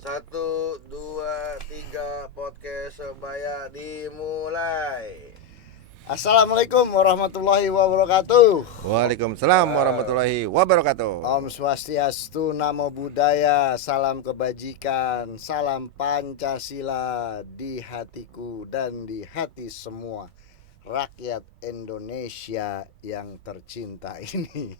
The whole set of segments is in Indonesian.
Satu, dua, tiga, podcast Sebaya dimulai. Assalamualaikum warahmatullahi wabarakatuh. Waalaikumsalam warahmatullahi wabarakatuh. Om Swastiastu, Namo Buddhaya, salam kebajikan, salam Pancasila di hatiku dan di hati semua rakyat Indonesia yang tercinta ini.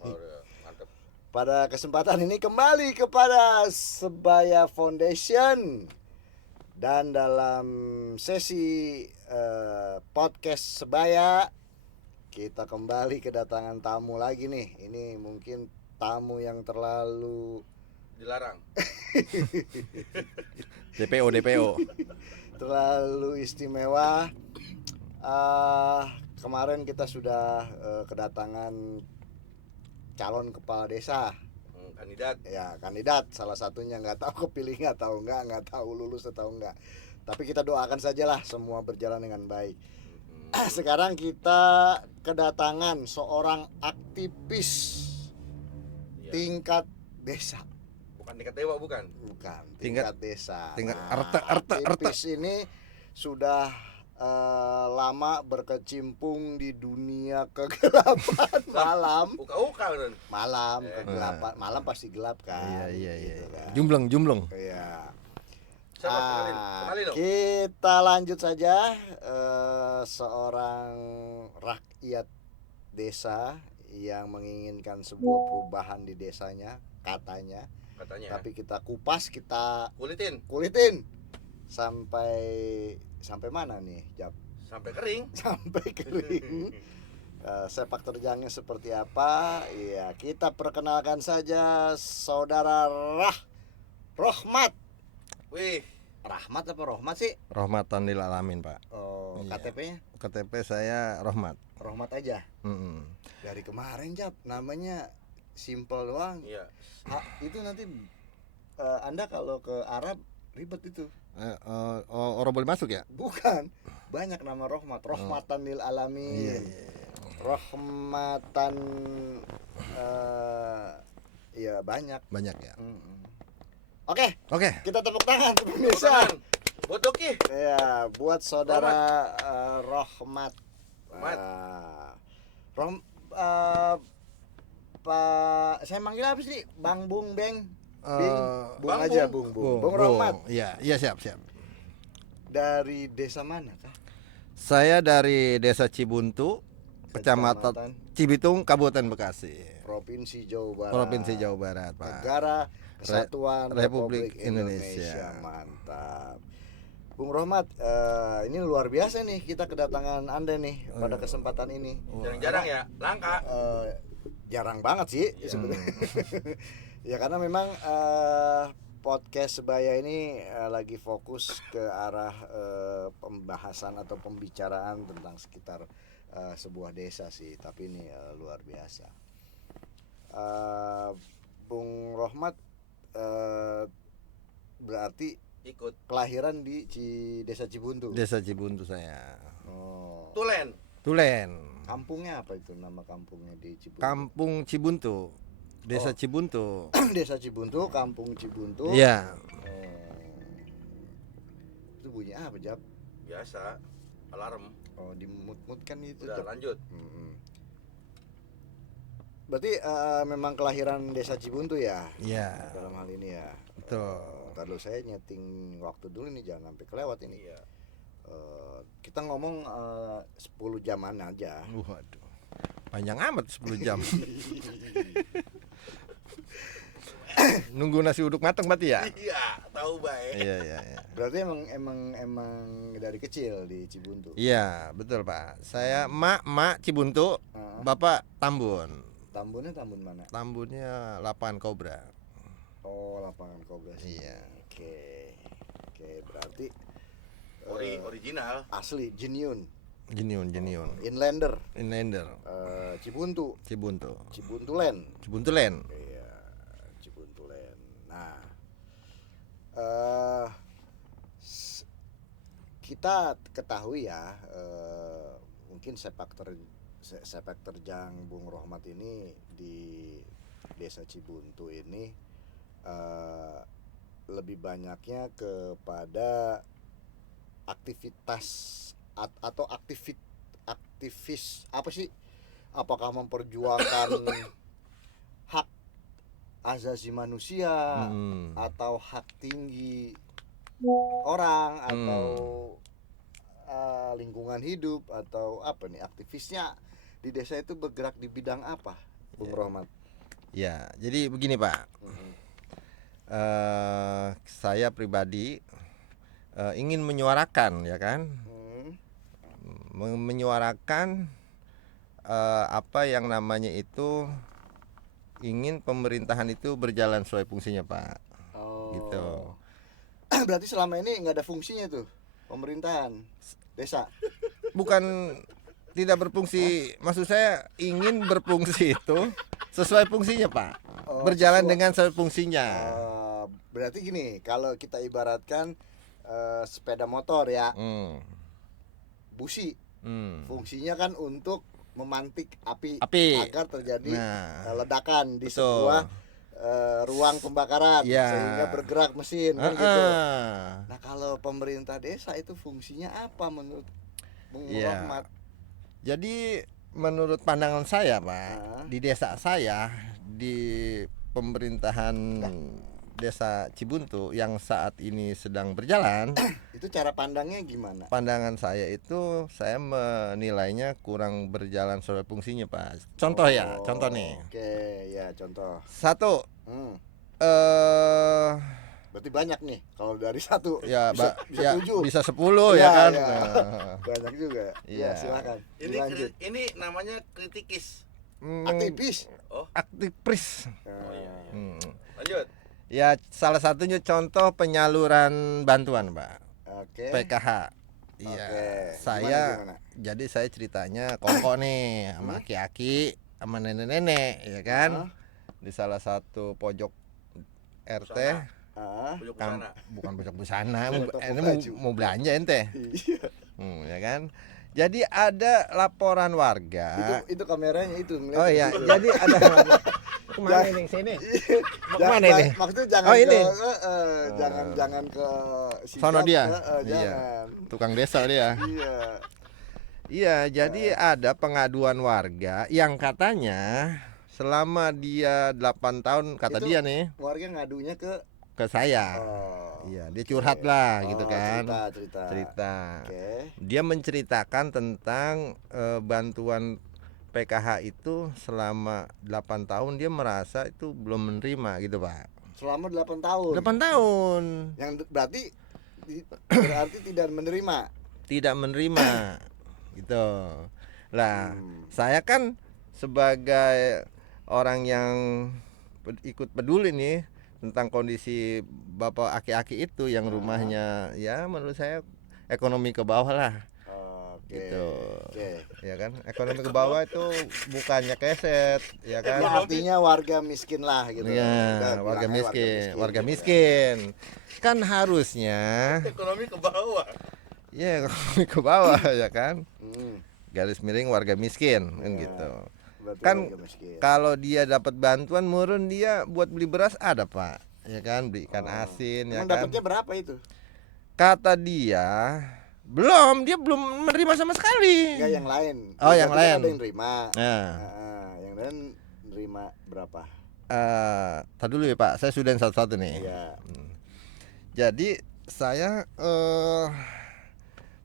Mantap. Pada kesempatan ini kembali kepada Sebaya Foundation. Dan dalam sesi podcast Sebaya, kita kembali kedatangan tamu lagi nih. Ini mungkin tamu yang terlalu Dilarang. DPO. terlalu istimewa. Kemarin kita sudah kedatangan calon kepala desa. Kandidat. Ya, kandidat salah satunya, nggak tahu kepilih nggak tahu lulus atau enggak. Tapi kita doakan sajalah semua berjalan dengan baik. Sekarang kita kedatangan seorang aktivis Ya. tingkat desa. Bukan tingkat dewa, bukan. Bukan, Tingkat- tingkat desa. tingkat Nah, arte. aktivis ini sudah lama berkecimpung di dunia kegelapan malam. Uka-uka kan. Malam kegelapan, malam pasti gelap kan. Iya. gitu kan. Jumbleng. Iya. Siapa kenalin dong. Kita lanjut saja. Seorang rakyat desa yang menginginkan sebuah perubahan di desanya, katanya. Tapi kita kupas, kita kulitin sampai mana nih, Jap? Sampai kering. Sampai kering. Sepak terjangnya seperti apa? Iya, kita perkenalkan saja saudara Rohmat. Wih, Rahmat apa Rohmat sih? Rahmatan lil alamin, Pak. Oh, Iya. KTP-nya KTP saya Rahmat. Rohmat aja. Dari kemarin, Jap, namanya simple doang. iya. Itu nanti Anda kalau ke Arab ribet itu. Orang boleh masuk ya? Bukan. Banyak nama Rohmat. Rohmatan lil alamin. Iya. Rohmatan ya banyak. Banyak ya. Oke, Oke. kita tepuk tangan pemirsa. Buat Doki. Ya, buat saudara Rohmat. Rohmat. Pak, saya manggil apa sih? Bang Bung Beng. Bing, Bung Bang aja Bung. Bung Rohmat. Iya siap. Dari desa mana kah? Saya dari Desa Cibuntu, Kecamatan Cibitung, Kabupaten Bekasi, Provinsi Jawa Barat. Provinsi Jawa Barat, Pak. Negara Kesatuan Republik Republik Indonesia. Indonesia. Mantap. Bung Rohmat, ini luar biasa nih kita kedatangan Anda nih pada kesempatan ini. Jarang-jarang ya, langka. Jarang banget sih sebenarnya. Ya karena memang podcast Sebaya ini lagi fokus ke arah pembahasan atau pembicaraan tentang sekitar sebuah desa sih, tapi ini luar biasa. Bung Rohmat berarti Ikut. kelahiran di Desa Cibuntu. Desa Cibuntu saya. Oh. Tulen. Kampungnya apa itu, nama kampungnya di Cibuntu? Kampung Cibuntu. Desa Cibuntu. Desa Cibuntu, Kampung Cibuntu. Iya. Itu bunyi apa, Jap? Biasa. Alarm. Oh, dimut-mut kan itu. Udah Jap. lanjut. Berarti memang kelahiran Desa Cibuntu ya? Iya. Dalam hal ini ya. Betul. Ntar dulu saya nyeting waktu dulu nih, jangan sampai kelewat ini. Iya. Kita ngomong 10 jaman aja. Waduh. Panjang amat 10 jam. Nunggu nasi uduk matang berarti ya? Iya, tahu baik. Iya. Berarti emang dari kecil di Cibuntu. Iya, betul, Pak. Saya mak Cibuntu, Bapak Tambun. Tambunnya Tambun mana? Tambunnya Lapangan Kobra. Oh, Lapangan Kobra. Iya. Oke, berarti Original. asli Jiniun. Jeniun. Inlander. Cibuntu. Cibuntulen. Cibuntulen. Iya, Cibuntulen. Nah, kita ketahui ya, mungkin sepak terjang Bung Rohmat ini di Desa Cibuntu ini lebih banyaknya kepada aktivitas atau aktivis apa sih? Apakah memperjuangkan hak asasi manusia atau hak tinggi orang atau lingkungan hidup atau apa nih, aktivisnya di desa itu bergerak di bidang apa, Bung Rohmat? Ya, jadi begini Pak. Saya pribadi ingin menyuarakan, ya kan, menyuarakan apa yang namanya itu ingin pemerintahan itu berjalan sesuai fungsinya Pak. Gitu. Berarti selama ini nggak ada fungsinya tuh pemerintahan desa? Bukan tidak berfungsi, maksud saya ingin berfungsi itu sesuai fungsinya Pak. Berjalan dengan sesuai fungsinya. Berarti gini, kalau kita ibaratkan sepeda motor ya, busi, fungsinya kan untuk memantik api. Agar terjadi ledakan di sebuah ruang pembakaran, sehingga bergerak mesin kan gitu. Nah, kalau pemerintah desa itu fungsinya apa menurut Bung Rohmat? Jadi menurut pandangan saya Pak, di desa saya, di pemerintahan desa Cibuntu yang saat ini sedang berjalan, itu cara pandangnya gimana? Pandangan saya itu, saya menilainya kurang berjalan sesuai fungsinya Pak. Contoh contoh nih. Oke, ya contoh. Satu, berarti banyak nih, kalau dari satu ya, bisa 7, bisa 10 ya kan. Ya. Banyak juga. Ya, silakan. Ini namanya kritikis. Aktivis. Aktivis. Lanjut. Ya, salah satunya contoh penyaluran bantuan Pak. PKH. Iya. Saya gimana? Jadi saya ceritanya koko nih sama aki-aki sama nenek-nenek, ya kan. Di salah satu pojok RT. Bukan pojok busana, ini mau belanja ente. Ya kan. Jadi ada laporan warga. Itu kameranya itu. Oh iya, jadi ada kemana nih sini? Kemana ini? Maksudnya jangan ini. Jangan ke sono dia. Jangan. Tukang desa dia. Iya, jadi ada pengaduan warga yang katanya selama dia 8 tahun kata itu dia nih. Warga ngadunya ke saya. Iya, dia curhat lah gitu kan. Cerita. Dia menceritakan tentang bantuan PKH itu selama 8 tahun dia merasa itu belum menerima gitu Pak. Selama 8 tahun. 8 tahun. Yang berarti tidak menerima. Tidak menerima. Gitu. Lah, saya kan sebagai orang yang ikut peduli nih tentang kondisi bapak aki-aki itu yang rumahnya ya menurut saya ekonomi ke bawah lah. Gitu. Ya kan, ekonomi ke bawah itu bukannya keset, ya kan. Artinya warga miskin lah gitu. Ya, warga miskin. Kan harusnya ekonomi ke bawah. Ya, ekonomi ke bawah ya kan. Garis miring warga miskin kan gitu. Kan kalau dia dapat bantuan murun, dia buat beli beras ada Pak, ya kan, beli ikan asin. Ya kan, dapatnya berapa itu? Kata dia dia belum menerima sama sekali. Enggak, yang lain. Yang lain ada yang nerima. Yang lain nerima berapa? Tadi dulu ya Pak, saya sudahin satu-satu nih. Jadi saya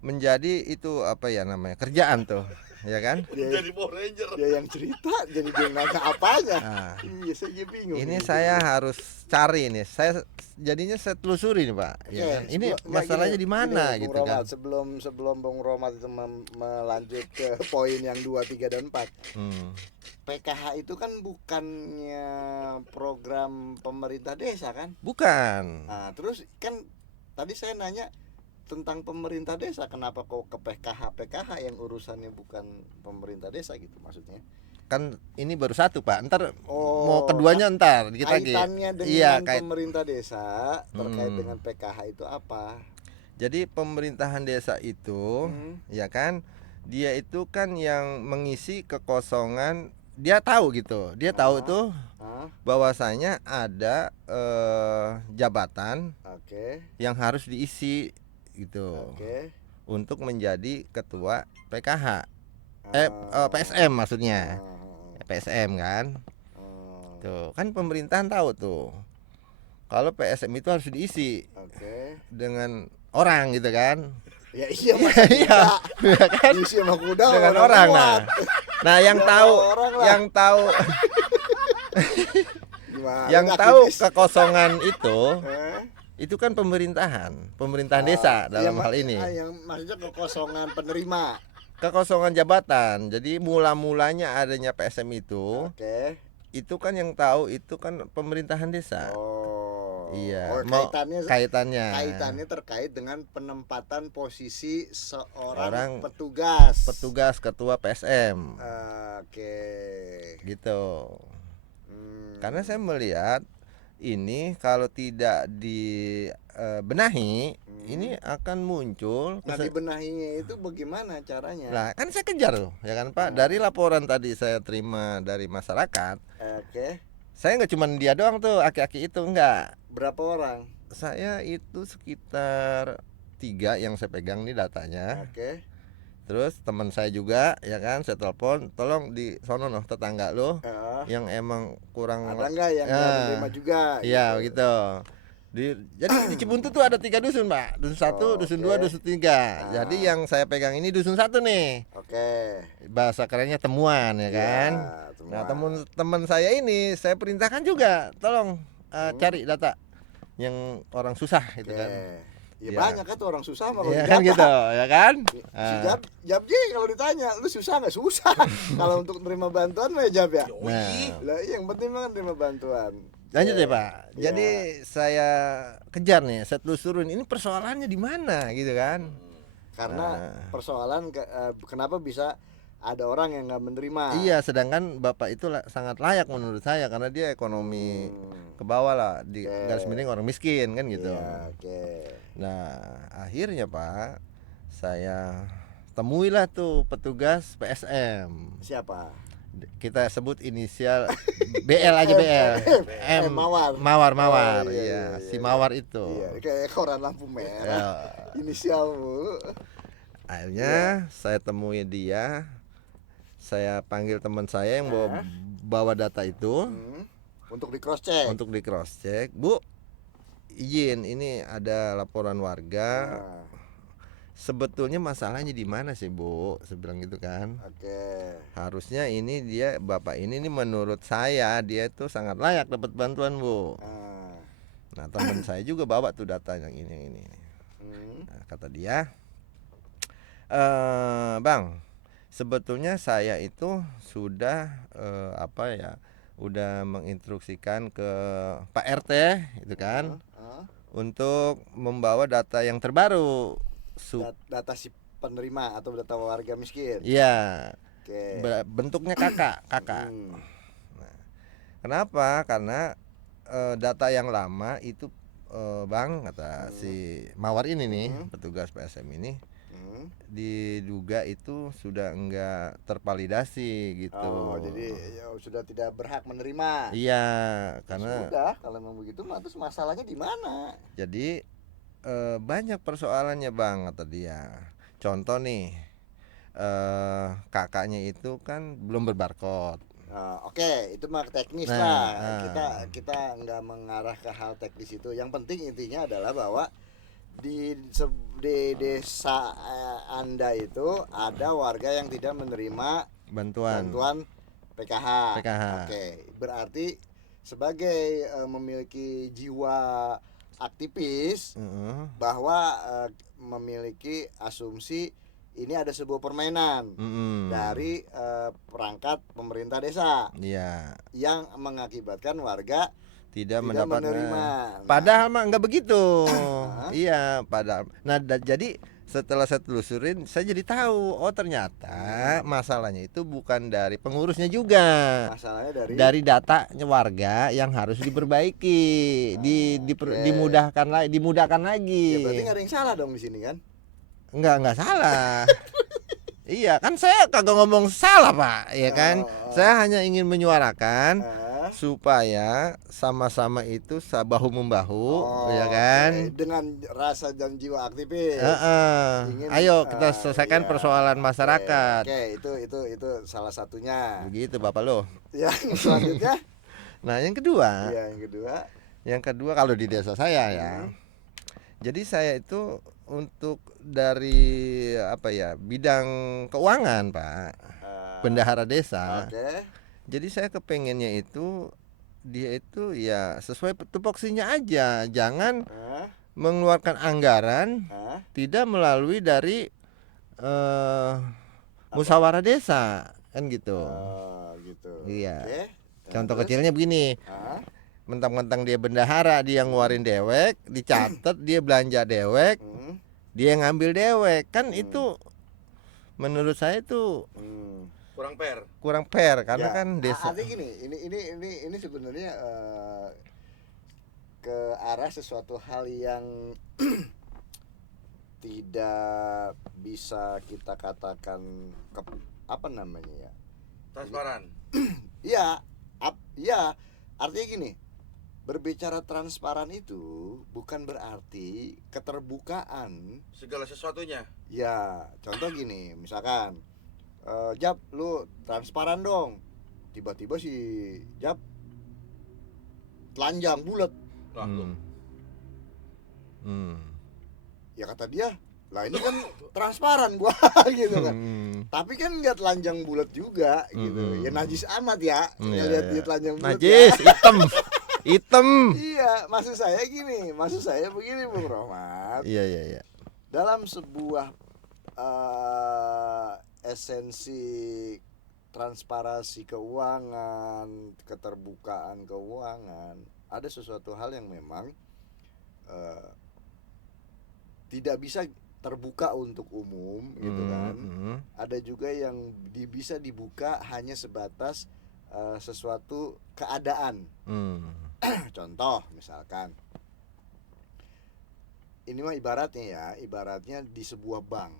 menjadi itu apa ya namanya, kerjaan tuh. Ya kan? Jadi Power Ranger. Dia yang cerita, jadi dia nanya apanya. Iya, saya bingung. Ini saya harus cari nih. Saya telusuri nih Pak. Ya kan? Ini masalahnya di mana gitu kan? Sebelum Bung Rohmat itu melanjut ke poin yang 2, 3 dan 4. PKH itu kan bukannya program pemerintah desa kan? Bukan. Nah, terus kan tadi saya nanya tentang pemerintah desa, kenapa kok ke PKH yang urusannya bukan pemerintah desa gitu maksudnya? Kan ini baru satu Pak, ntar mau keduanya ntar kita kaitannya dengan pemerintah desa terkait dengan PKH itu apa? Jadi pemerintahan desa itu ya kan, dia itu kan yang mengisi kekosongan dia tahu gitu. Dia tahu tuh Ah, bahwasanya ada jabatan oke. yang harus diisi gitu Oke. untuk menjadi ketua PKH. Ah, PSM maksudnya. ah, PSM kan. ah, Tuh, kan pemerintahan tahu tuh. Kalau PSM itu harus diisi oke. dengan orang gitu kan. Ya iya Mas. Iya, iya kan? Diisi sama kuda Dengan orang orang. kuat. Nah, yang Sama tahu orang lah. Gimana yang nih, tahu aktivis? kekosongan Eh? itu kan pemerintahan desa Iya, dalam hal ini. yang maksudnya kekosongan penerima. Kekosongan jabatan. Jadi mula-mulanya adanya PSM Oke. itu kan yang tahu itu kan pemerintahan desa. Oh. Iya, Oh, kaitannya kaitannya terkait dengan penempatan posisi seorang Orang petugas. ketua PSM Oke. gitu. Hmm. Karena saya melihat ini kalau tidak dibenahi ini akan muncul Nah, dibenahinya itu bagaimana caranya? Nah, kan saya kejar tuh, ya kan Pak. Dari laporan tadi saya terima dari masyarakat, Oke. saya nggak cuma dia doang tuh, aki-aki itu enggak. Berapa orang? Saya itu sekitar 3 yang saya pegang nih datanya. Oke. Terus teman saya juga, ya kan, saya telepon, tolong di sono noh tetangga lo Ah, yang emang kurang. ada nggak yang nggak menerima juga? Iya gitu. Jadi di Cibuntu tuh ada 3 dusun Pak. Dusun 1, dusun 2, dusun 3. Jadi yang saya pegang ini dusun 1 nih. Oke. Bahasa kerennya temuan ya kan. Nah teman saya ini saya perintahkan juga, tolong cari data yang orang susah gitu kan. Ya, Ya. banyak kan tuh orang susah mah kalau Ya didata. kan gitu, ya kan. Si Jab kalau ditanya, lu susah nggak? Susah. Kalau untuk nerima bantuan mah ya Jab ya. Nah, Lah iya, yang penting mah kan nerima bantuan. lanjut ya Pak. Ya. Jadi saya kejar nih, saya telusurin ini persoalannya di mana gitu kan. Karena persoalan kenapa bisa ada orang yang nggak menerima. Iya, sedangkan bapak itu sangat layak menurut saya karena dia ekonomi ke bawah lah, di garis miring orang miskin kan gitu. Iya, oke. Nah, akhirnya Pak, saya temuilah tuh petugas PSM. Siapa? Kita sebut inisial BL aja BL. Mawar. Mawar. Oh, Iya, iya. si Mawar itu. Iya, kayak koran lampu merah. Ya. Inisial mulu. Akhirnya saya temui dia. Saya panggil teman saya yang bawa data itu Untuk di cross check. untuk di cross check. Bu, izin ini ada laporan warga. Sebetulnya masalahnya di mana sih Bu? Saya bilang gitu kan. Oke. Harusnya ini dia bapak ini nih menurut saya dia itu sangat layak dapat bantuan Bu. Nah teman saya juga bawa tuh data yang ini. Nah, kata dia, Bang, sebetulnya saya itu sudah udah menginstruksikan ke Pak RT itu kan untuk membawa data yang terbaru. Data si penerima atau data warga miskin. Iya. Oke. Bentuknya kakak. Nah, kenapa? Karena data yang lama itu Bang, kata si Mawar ini nih, petugas PSM ini, diduga itu sudah enggak tervalidasi gitu. Oh, jadi ya, sudah tidak berhak menerima. Iya, karena sudah kalau memang begitu mah terus masalahnya di mana? jadi banyak persoalannya Bang, kata dia. Contoh nih, kakaknya itu kan belum berbarcode. Oke, itu mah teknis kita nggak mengarah ke hal teknis itu. Yang penting intinya adalah bahwa di desa Anda itu ada warga yang tidak menerima bantuan PKH. Oke, berarti sebagai memiliki jiwa aktivis bahwa memiliki asumsi ini ada sebuah permainan dari perangkat pemerintah desa yang mengakibatkan warga tidak menerima. Padahal mah nggak begitu. Iya, padahal. Nah, jadi setelah saya telusurin, saya jadi tahu, oh ternyata masalahnya itu bukan dari pengurusnya juga. Masalahnya dari datanya warga yang harus diperbaiki, dimudahkan lagi. Ya berarti nggak ada yang salah dong di sini kan? Enggak salah. Iya, kan saya kagak ngomong salah, Pak, ya kan? Saya hanya ingin menyuarakan supaya sama-sama itu bahu membahu, ya kan? Dengan rasa dan jiwa aktivis. Ayo kita selesaikan persoalan masyarakat. Itu salah satunya. Begitu, Bapak lo. Yang selanjutnya? Nah, yang kedua. Yang kedua kalau di desa saya ya. Jadi saya itu untuk dari bidang keuangan, Pak, bendahara desa. Jadi saya kepengennya itu dia itu ya sesuai tupoksinya aja, jangan mengeluarkan anggaran tidak melalui dari musyawarah desa, kan gitu. Iya. Contoh kecilnya begini. Mentang-mentang dia bendahara, dia ngeluarin dewek, dicatat dia belanja dewek, dia ngambil dewek, kan itu menurut saya itu kurang fair karena kan desa. Artinya gini, ini sebenarnya ke arah sesuatu hal yang tidak bisa kita katakan transparan. Iya, artinya gini. Berbicara transparan itu bukan berarti keterbukaan segala sesuatunya. Ya, contoh gini, misalkan Jap, lu transparan dong. Tiba-tiba si Jap telanjang bulat. Ya kata dia, lah ini kan transparan gua gitu kan. Tapi kan enggak telanjang bulat juga gitu. Ya najis amat ya. Lihat dia telanjang bulat. Najis, hitam. Iya, maksud saya begini Bung Rohmat. Iya. Dalam sebuah esensi transparansi keuangan, keterbukaan keuangan, ada sesuatu hal yang memang tidak bisa terbuka untuk umum gitu kan. Ada juga yang bisa dibuka hanya sebatas sesuatu keadaan. Contoh misalkan ini mah ibaratnya di sebuah bank.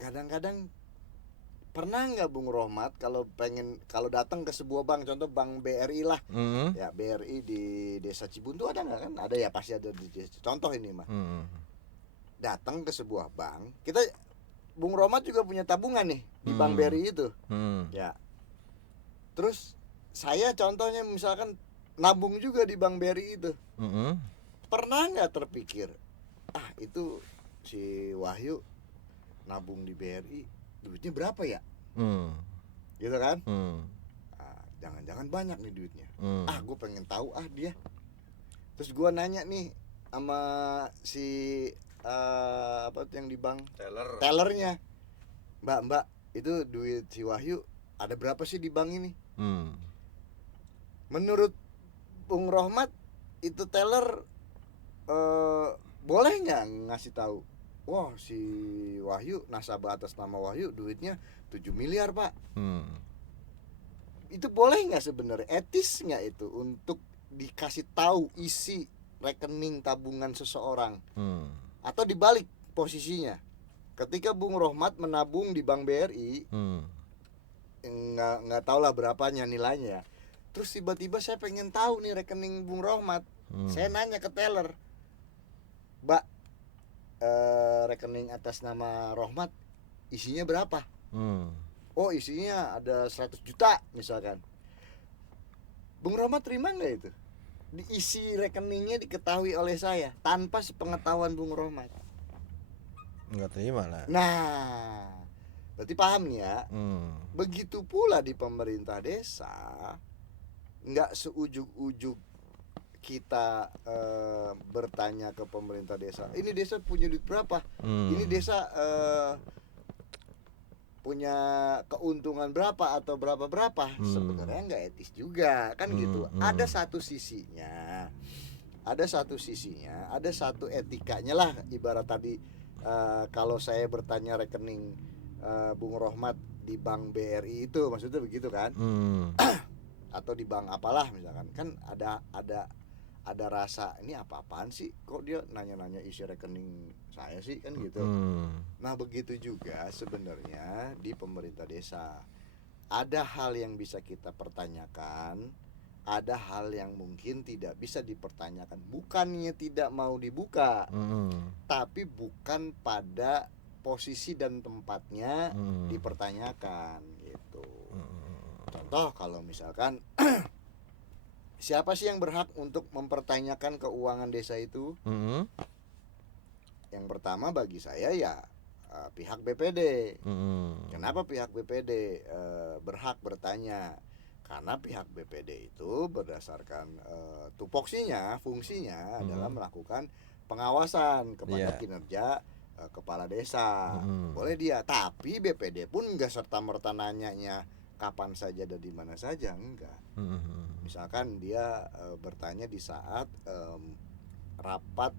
Kadang-kadang pernah nggak Bung Rohmat kalau datang ke sebuah bank, contoh bank BRI lah, ya BRI di Desa Cibuntu ada nggak kan? Ada ya, pasti ada di desa. Contoh ini mah, datang ke sebuah bank, kita Bung Rohmat juga punya tabungan nih di bank BRI itu, ya. Terus saya contohnya misalkan nabung juga di bank BRI itu, pernah nggak terpikir, itu si Wahyu nabung di BRI duitnya berapa ya? Gitu kan? Jangan-jangan banyak nih duitnya. Gue pengen tahu dia. Terus gue nanya nih sama si yang di bank tellernya, Mbak itu duit si Wahyu ada berapa sih di bank ini? Menurut Bung Rohmat itu teller boleh nggak ngasih tahu? Wah, si Wahyu, nasabah atas nama Wahyu duitnya 7 miliar Pak. Itu boleh nggak sebenarnya? Etis nggak itu untuk dikasih tahu isi rekening tabungan seseorang? Atau dibalik posisinya, ketika Bung Rohmat menabung di Bank BRI, nggak tahu lah berapanya nilainya. Terus tiba-tiba saya pengen tahu nih rekening Bung Rohmat. Saya nanya ke teller, Mbak, rekening atas nama Rohmat isinya berapa? Oh, isinya ada 100 juta misalkan. Bung Rohmat terima nggak itu? Diisi rekeningnya diketahui oleh saya tanpa sepengetahuan Bung Rohmat. Nggak terima lah. Nah, berarti paham nih ya. Begitu pula di pemerintah desa, nggak seujug-ujug kita bertanya ke pemerintah desa, ini desa punya duit berapa? Ini desa punya keuntungan berapa atau berapa? Sebenarnya nggak etis juga kan gitu. Ada satu sisinya, ada satu etikanya lah. Ibarat tadi kalau saya bertanya rekening Bung Rohmat di Bank BRI itu, maksudnya begitu kan? Atau di bank apalah misalkan, kan ada rasa ini apa-apaan sih, kok dia nanya-nanya isi rekening saya sih kan gitu. Nah begitu juga sebenarnya di pemerintah desa, ada hal yang bisa kita pertanyakan, ada hal yang mungkin tidak bisa dipertanyakan. Bukannya tidak mau dibuka, tapi bukan pada posisi dan tempatnya dipertanyakan gitu. Contoh kalau misalkan siapa sih yang berhak untuk mempertanyakan keuangan desa itu? Yang pertama bagi saya ya pihak BPD. Kenapa pihak BPD berhak bertanya? Karena pihak BPD itu berdasarkan tupoksinya, fungsinya adalah melakukan pengawasan kepada kinerja kepala desa. Boleh dia, tapi BPD pun enggak serta-merta nanyanya kapan saja dan di mana saja, enggak. Misalkan dia bertanya di saat rapat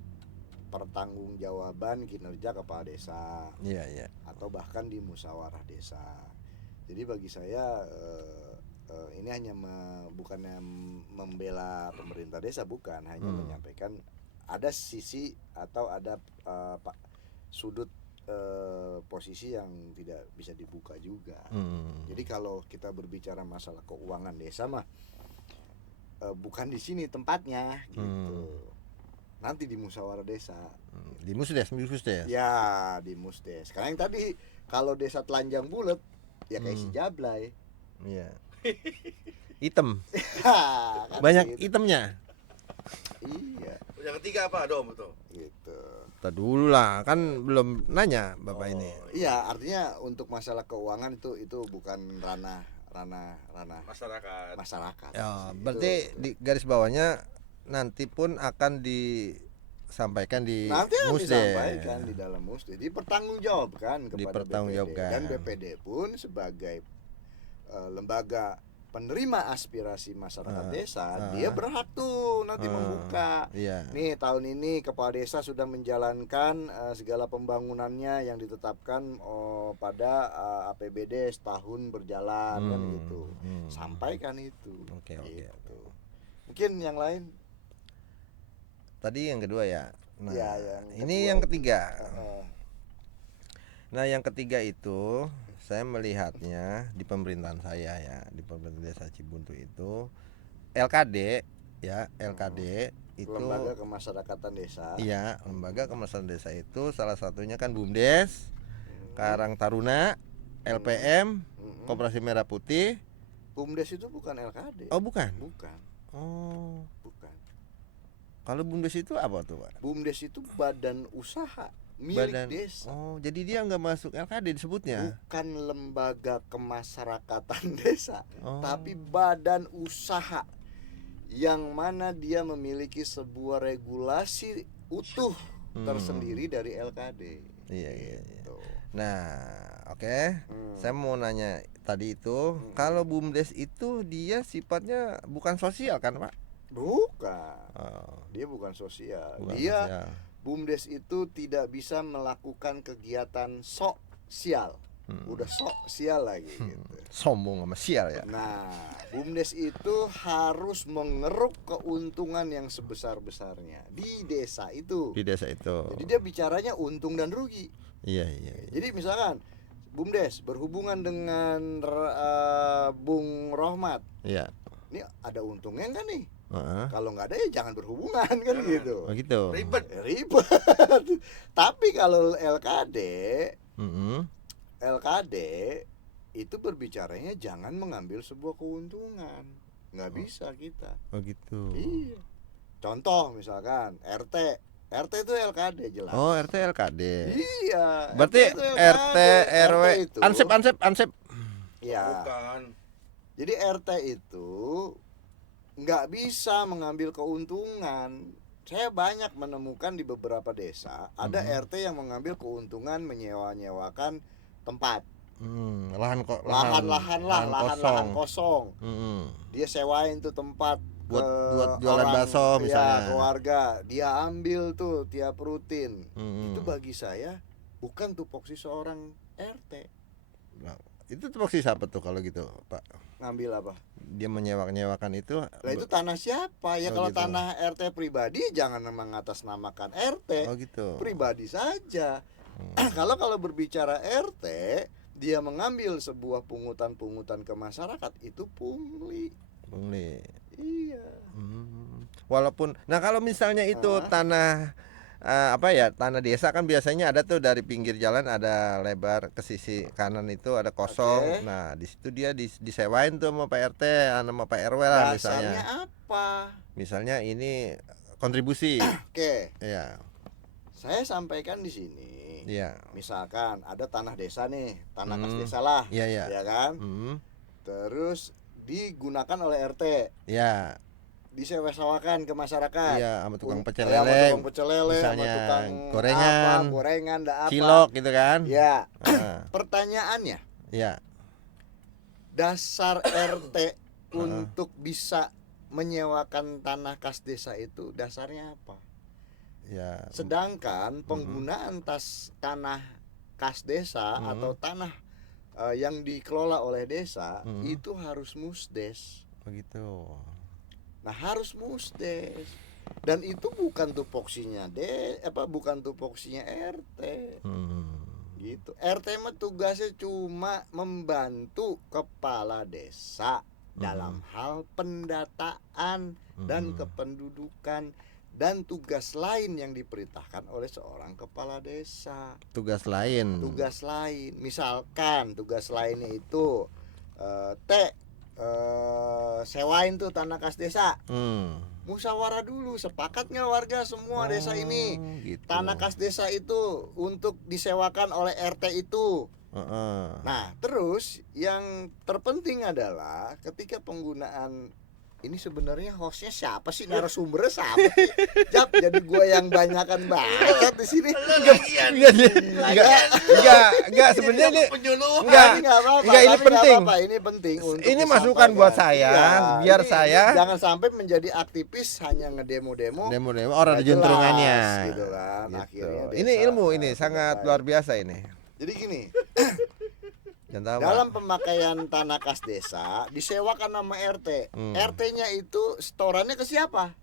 pertanggungjawaban kinerja kepala desa, atau bahkan di musyawarah desa. Jadi bagi saya ini hanya bukannya membela pemerintah desa, bukan, hanya menyampaikan ada sisi atau ada sudut posisi yang tidak bisa dibuka juga. Jadi kalau kita berbicara masalah keuangan desa mah bukan di sini tempatnya gitu. Nanti di musyawarah desa. Di musdes. Ya, di musdes. Karena yang tadi kalau desa telanjang bulat ya kayak si Jablay. Iya. Hitam. Kan banyak gitu. hitamnya. Iya. Yang ketiga apa dong betul? Gitu. Kita dulu lah, kan belum nanya Bapak ini. Iya, artinya untuk masalah keuangan itu bukan ranah masyarakat. Ya, berarti di garis bawahnya nanti pun akan disampaikan di nanti akan musdes. disampaikan di dalam musdes, dipertanggungjawabkan kepada Dipertanggungjawabkan. BPD. Dan BPD pun sebagai lembaga penerima aspirasi masyarakat desa, dia berhak tuh nanti membuka. Nih tahun ini kepala desa sudah menjalankan segala pembangunannya yang ditetapkan pada APBD setahun berjalan kan gitu. Sampaikan itu. Oke. Gitu. Mungkin yang lain. Tadi yang kedua ya. Nah, ya, ini yang ketiga. Nah, yang ketiga itu saya melihatnya di pemerintahan saya ya, di pemerintah desa Cibuntu itu LKD ya, LKD itu lembaga kemasyarakatan desa. Iya, lembaga kemasyarakatan desa itu salah satunya kan BUMDes, Karang Taruna, LPM, Koperasi Merah Putih. BUMDes itu bukan LKD. Oh, bukan. Bukan. Bukan. Kalau BUMDes itu apa tuh, Pak? BUMDes itu badan usaha milik desa. Oh, jadi dia nggak masuk LKD disebutnya. Bukan lembaga kemasyarakatan desa, tapi badan usaha yang mana dia memiliki sebuah regulasi utuh tersendiri dari LKD. Iya. Nah, oke. Saya mau nanya tadi itu, kalau BUMDes itu dia sifatnya bukan sosial kan, Pak? Bukan. Dia bukan sosial. Sosial. BUMDes itu tidak bisa melakukan kegiatan sosial. Udah sosial lagi gitu. Sombong sama sial ya. Nah, BUMDes itu harus mengeruk keuntungan yang sebesar-besarnya di desa itu. Jadi dia bicaranya untung dan rugi. Iya. Jadi misalkan BUMDes berhubungan dengan Bung Rohmat. Iya. Ini ada untungnya enggak nih? Kalau nggak ada ya jangan berhubungan kan gitu. Oh gitu. Ribet. Tapi kalau LKD itu berbicaranya jangan mengambil sebuah keuntungan. Nggak bisa kita. Oh gitu. Iya. Contoh misalkan RT itu LKD jelas. Oh, RT LKD. Iya. Berarti RT RW ansep. Iya. Bukan. Jadi RT itu nggak bisa mengambil keuntungan. Saya banyak menemukan di beberapa desa ada RT yang mengambil keuntungan menyewakan tempat, lahan kosong. Dia sewain tuh tempat buat jualan bakso misalnya. Keluarga dia ambil tuh tiap rutin. Itu bagi saya bukan tupoksi seorang RT. Itu tupoksi siapa tuh kalau gitu, Pak? Ngambil apa? Dia menyewakan itu. Lah itu tanah siapa? Ya kalau gitu. tanah RT pribadi jangan mengatasnamakan RT. Oh gitu. Pribadi saja. Kalau berbicara RT, dia mengambil sebuah pungutan-pungutan ke masyarakat, itu pungli. Pungli. Iya. Walaupun, nah kalau misalnya itu tanah tanah desa kan biasanya ada tuh dari pinggir jalan ada lebar ke sisi kanan itu ada kosong. Nah di situ dia disewain tuh sama Pak RT, sama Pak RW lah misalnya. Dasarnya apa? Misalnya ini kontribusi. Oke. Iya. Saya sampaikan di sini. Iya. Misalkan ada tanah desa nih, tanah kas desa lah. Iya. Ya kan? Terus digunakan oleh RT. Iya. Disewa-sewakan ke masyarakat. Iya, sama tukang pecel Ya, sama lele. tukang pecel lele, Misalnya sama tukang gorengan, apa. Cilok gitu kan? Ya. Pertanyaannya. Iya. Dasar RT untuk bisa menyewakan tanah kas desa itu dasarnya apa? Ya. Sedangkan penggunaan tanah kas desa atau tanah yang dikelola oleh desa itu harus musdes. Begitu. Nah, harus musdes. Dan itu bukan tupoksinya bukan tupoksinya RT. Gitu. RT mah tugasnya cuma membantu kepala desa dalam hal pendataan dan kependudukan dan tugas lain yang diperintahkan oleh seorang kepala desa. Tugas lain. Misalkan tugas lainnya itu sewain tuh tanah kas desa. Musyawarah dulu, sepakat nggak warga semua desa ini gitu. tanah kas desa itu untuk disewakan oleh RT itu. Nah, terus yang terpenting adalah ketika penggunaan ini sebenarnya hostnya siapa sih, narasumbernya siapa sih? Jap, jadi gue yang banyakan banget di sini. Enggak sebenarnya ini ini penting. Ini penting untuk ini masukan buat saya, biar saya jangan sampai menjadi aktivis hanya ngedemo-demo. Orang juntrungannya gitu kan. Gitu. Akhirnya ini ilmu ini sangat luar biasa ini. Jadi gini. Dalam pemakaian tanah kas desa disewakan nama RT. RT-nya itu setorannya ke siapa?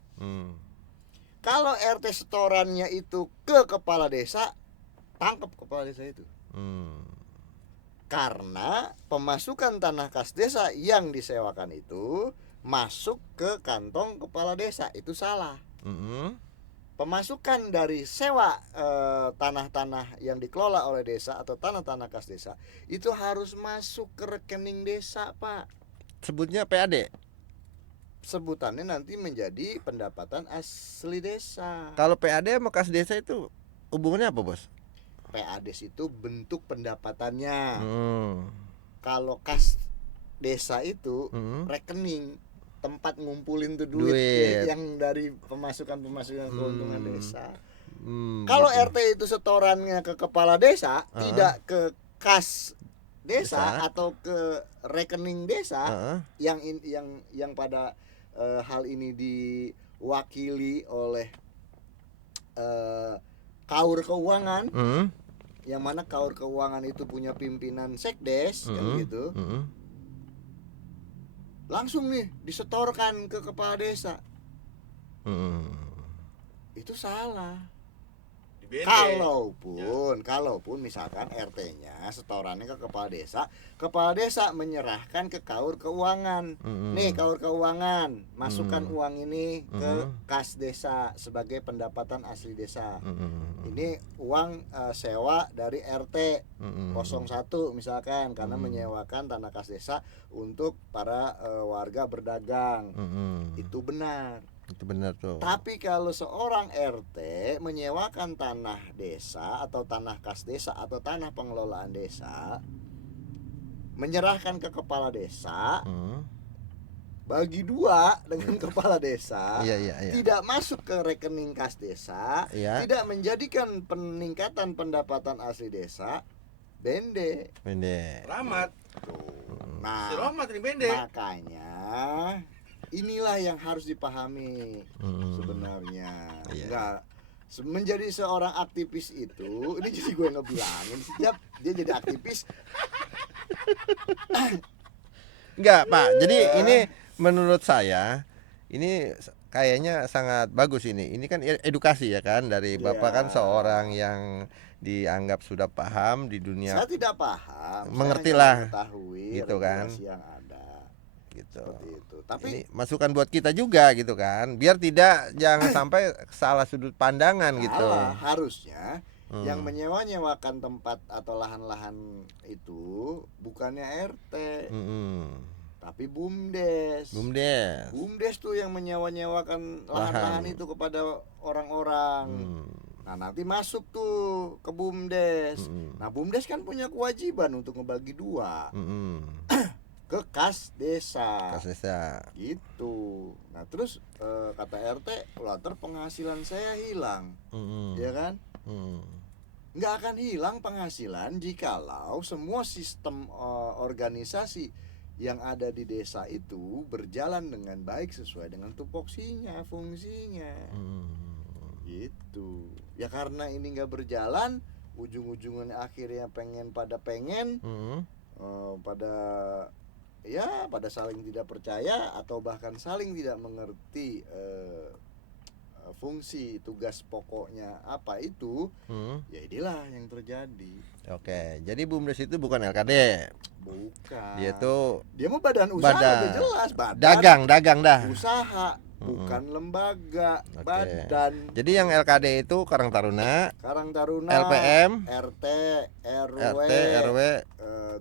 Kalau RT setorannya itu ke kepala desa, tangkap kepala desa itu. Karena pemasukan tanah kas desa yang disewakan itu masuk ke kantong kepala desa, itu salah. Pemasukan dari sewa tanah-tanah yang dikelola oleh desa atau tanah-tanah kas desa itu harus masuk ke rekening desa, Pak. Sebutnya PAD. Sebutannya nanti menjadi pendapatan asli desa. Kalau PAD sama kas desa itu hubungannya apa, Bos? PAD itu bentuk pendapatannya. Kalau kas desa itu rekening, tempat ngumpulin tuh duit yang dari pemasukan keuntungan desa. Kalau gitu. RT itu setorannya ke kepala desa, tidak ke kas desa atau ke rekening desa yang pada hal ini diwakili oleh kaur keuangan, yang mana kaur keuangan itu punya pimpinan sekdes, kan gitu. Langsung nih disetorkan ke kepala desa. Itu salah. Kalaupun misalkan RT-nya setorannya ke kepala desa menyerahkan ke kaur keuangan. Nih kaur keuangan, masukkan uang ini ke kas desa sebagai pendapatan asli desa. Ini uang sewa dari RT 01 misalkan, karena menyewakan tanah kas desa untuk para warga berdagang. Itu benar. Itu benar tuh. Tapi kalau seorang RT menyewakan tanah desa atau tanah kas desa atau tanah pengelolaan desa, menyerahkan ke kepala desa, bagi dua dengan kepala desa, tidak masuk ke rekening kas desa, tidak menjadikan peningkatan pendapatan asli desa, bende. Ramat. Nah, si Romat ini bende. Makanya inilah yang harus dipahami sebenarnya. Enggak, menjadi seorang aktivis itu, ini jadi gue ngebilangin setiap dia jadi aktivis Enggak, Pak. Jadi ini menurut saya ini kayaknya sangat bagus ini. Ini kan edukasi ya kan dari Bapak kan seorang yang dianggap sudah paham di dunia. Saya tidak paham. Mengertilah mengetahui gitu kan. Yang ada. Gitu. Seperti itu. Tapi ini masukan buat kita juga gitu kan. Biar jangan sampai salah sudut pandangan gitu. Harusnya yang menyewa-nyewakan tempat atau lahan-lahan itu bukannya RT. Tapi BUMDes. BUMDes tuh yang menyewa-nyewakan lahan-lahan itu kepada orang-orang. Nah, nanti masuk tuh ke BUMDes. Nah, BUMDes kan punya kewajiban untuk ngebagi dua. Ke kas desa. Gitu. Nah, terus kata RT, "Latar penghasilan saya hilang." Ya kan? Nggak akan hilang penghasilan jikalau semua sistem organisasi yang ada di desa itu berjalan dengan baik sesuai dengan tupoksinya, fungsinya. Gitu. Ya karena ini nggak berjalan, ujung-ujungnya akhirnya pada pada saling tidak percaya atau bahkan saling tidak mengerti fungsi tugas pokoknya apa itu. Ya inilah yang terjadi. Oke, jadi BUMDes itu bukan LKD. Bukan. Dia mah badan usaha udah jelas, dagang dah. Usaha, bukan lembaga, badan. Jadi yang LKD itu Karang Taruna, LPM, RT, RW,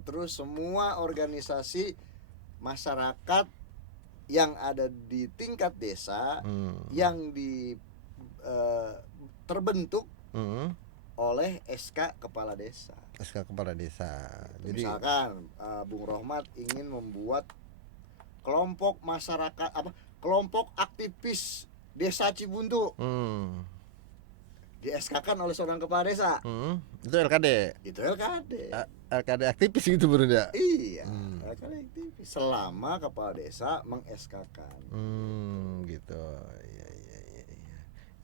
terus semua organisasi masyarakat yang ada di tingkat desa yang terbentuk oleh SK Kepala Desa. Jadi misalkan Bung Rohmat ingin membuat kelompok masyarakat kelompok aktivis Desa Cibuntu. Di SK-kan oleh seorang kepala desa. Itu LKD. LKD aktivis gitu baru ya? Iya, LKD aktivis selama kepala desa meng-SK-kan. Gitu. Iya.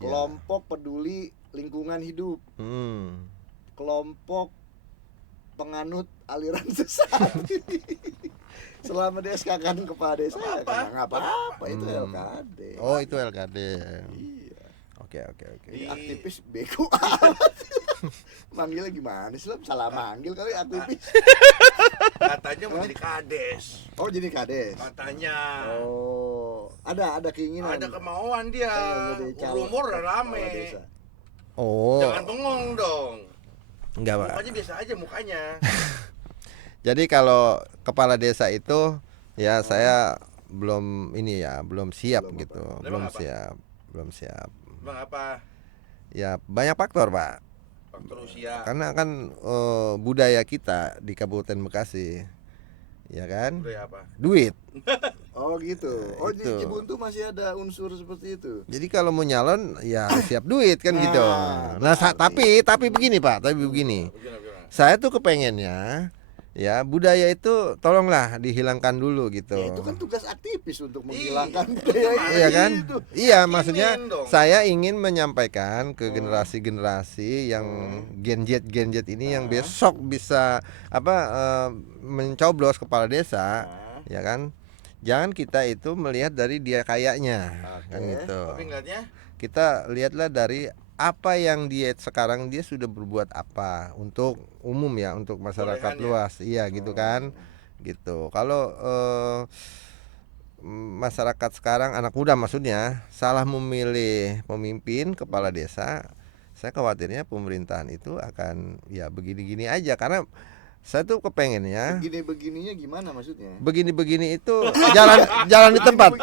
Kelompok peduli lingkungan hidup. Kelompok penganut aliran sesat. Selama di SK-kan kepala desa enggak apa-apa, itu LKD. Oh, itu LKD. Iya. Oke. Aktivis bego amat. Manggilnya gimana sih? Salah manggil kali aktivis. Katanya mau jadi kades. Oh, jadi kades. Katanya. Oh, ada keinginan. Ada kemauan dia. Umur udah rame. Oh. Jangan bengong dong. Enggak, Pak. Mukanya biasa aja mukanya. Jadi kalau kepala desa itu ya saya belum siap gitu. Belum siap. Bang apa? Ya banyak faktor, Pak. Faktor usia. Karena kan budaya kita di Kabupaten Bekasi, ya kan? Budaya apa? Duit. Oh gitu. Nah, di Cibuntu masih ada unsur seperti itu. Jadi kalau mau nyalon ya siap duit kan gitu. Nah tapi begini Pak, begini. Saya tuh kepengennya ya budaya itu tolonglah dihilangkan dulu gitu. Ya, itu kan tugas aktivis untuk menghilangkan budaya itu. Iya kan? Iya, maksudnya saya ingin menyampaikan ke generasi-generasi yang Gen Z ini yang besok bisa mencoblos kepala desa, ya kan? Jangan kita itu melihat dari dia kayaknya, kan gitu. Kita lihatlah dari apa yang dia sekarang dia sudah berbuat apa untuk umum ya, untuk masyarakat luas. Iya gitu kan. Gitu. Kalau masyarakat sekarang anak muda maksudnya salah memilih pemimpin kepala desa, saya khawatirnya pemerintahan itu akan ya begini-gini aja karena saya tuh kepengennya begininya gimana maksudnya? Begini itu jalan di tempat.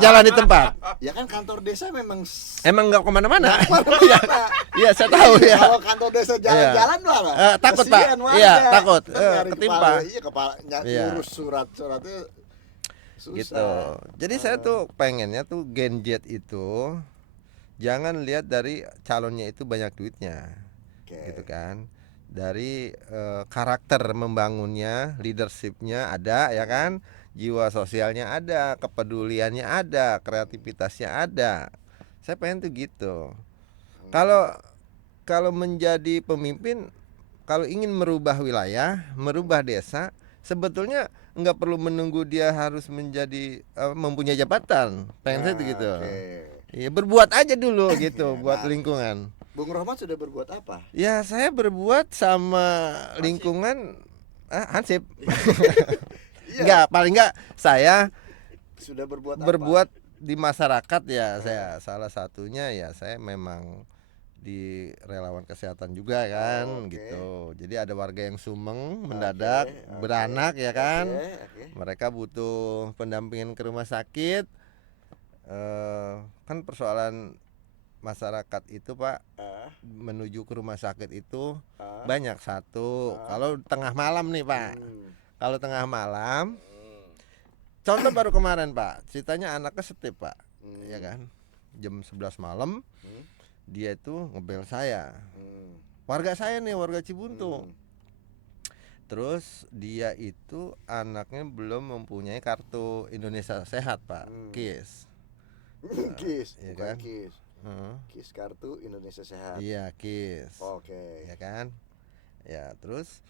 Jalan di tempat. Ya kan kantor desa emang nggak kemana-mana. Iya saya tahu ya. Kalau kantor desa jalan-jalan lah. Takut Pak. Iya takut. Ketimpa. Iya kepala ngurus surat-suratnya susah. Gitu. Jadi saya tuh pengennya tuh Gen Z itu jangan lihat dari calonnya itu banyak duitnya. Gitu kan. Dari karakter membangunnya, leadershipnya ada ya kan, jiwa sosialnya ada, kepeduliannya ada, kreativitasnya ada. Saya pengen tuh gitu. Kalau menjadi pemimpin, kalau ingin merubah wilayah, merubah desa, sebetulnya nggak perlu menunggu dia harus menjadi mempunyai jabatan. Pengen saya gitu. Iya, berbuat aja dulu gitu buat lingkungan. Bung Rohmat sudah berbuat apa? Ya saya berbuat sama lingkungan Hansip. Enggak, paling enggak saya sudah berbuat di masyarakat ya. Saya salah satunya ya saya memang di relawan kesehatan juga kan gitu. Jadi ada warga yang sumeng mendadak beranak ya kan. Mereka butuh pendampingan ke rumah sakit. Kan persoalan masyarakat itu Pak menuju ke rumah sakit itu banyak. Satu kalau tengah malam nih Pak, kalau tengah malam contoh baru kemarin Pak, ceritanya anaknya setip Pak, ya kan, jam 11 malam dia itu ngebel saya, warga saya nih, warga Cibuntu. Terus dia itu anaknya belum mempunyai kartu Indonesia Sehat Pak, KIS. KIS, ya bukan kan? KIS. KIS kartu Indonesia Sehat. Iya KIS. Ya kan. Ya terus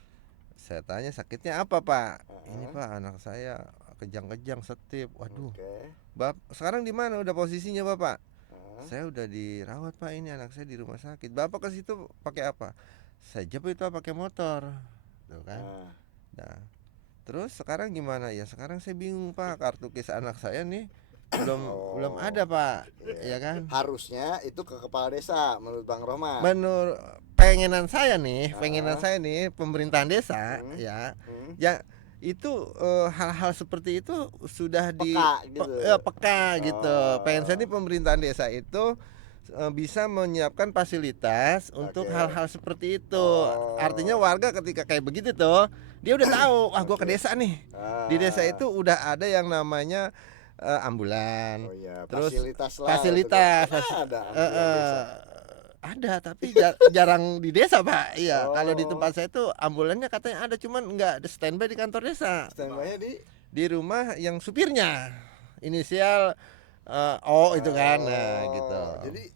saya tanya sakitnya apa Pak? Ini Pak anak saya kejang-kejang setip. Waduh. Sekarang di mana udah posisinya Bapak? Saya udah dirawat Pak, ini anak saya di rumah sakit. Bapak ke situ pakai apa? Saya jemput itu pakai motor. Tuh kan. Nah. Terus sekarang gimana? Ya sekarang saya bingung Pak, kartu KIS anak saya nih belum ada Pak, ya kan? Harusnya itu ke kepala desa menurut Bang Rohmat. Menurut pengenan saya nih pemerintahan desa ya itu hal-hal seperti itu sudah peka gitu. Pengen saya nih pemerintahan desa itu bisa menyiapkan fasilitas untuk hal-hal seperti itu. Artinya warga ketika kayak begitu tuh dia udah tahu, gua ke desa nih. Di desa itu udah ada yang namanya ambulan, terus fasilitas ada tapi jarang di desa Pak. Iya, kalau di tempat saya itu ambulannya katanya ada, cuman nggak ada standby di kantor desa. Standby di rumah yang supirnya inisial O itu kan, gitu. Jadi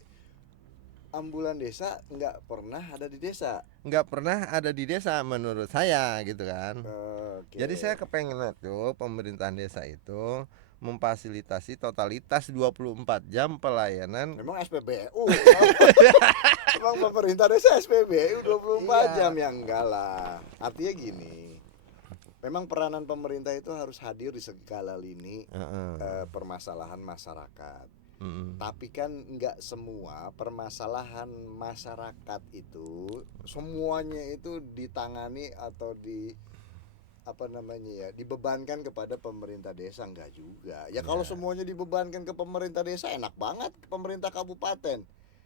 ambulan desa nggak pernah ada di desa. Nggak pernah ada di desa menurut saya gitu kan. Jadi saya kepengen tuh pemerintahan desa itu memfasilitasi totalitas 24 jam pelayanan. Memang SPBU. Memang pemerintah desa SPBU 24 jam ya enggak lah. Artinya gini. Memang peranan pemerintah itu harus hadir di segala lini permasalahan masyarakat. Tapi kan enggak semua permasalahan masyarakat itu semuanya itu ditangani atau dibebankan kepada pemerintah desa, enggak juga. Ya kalau semuanya dibebankan ke pemerintah desa enak banget pemerintah kabupaten.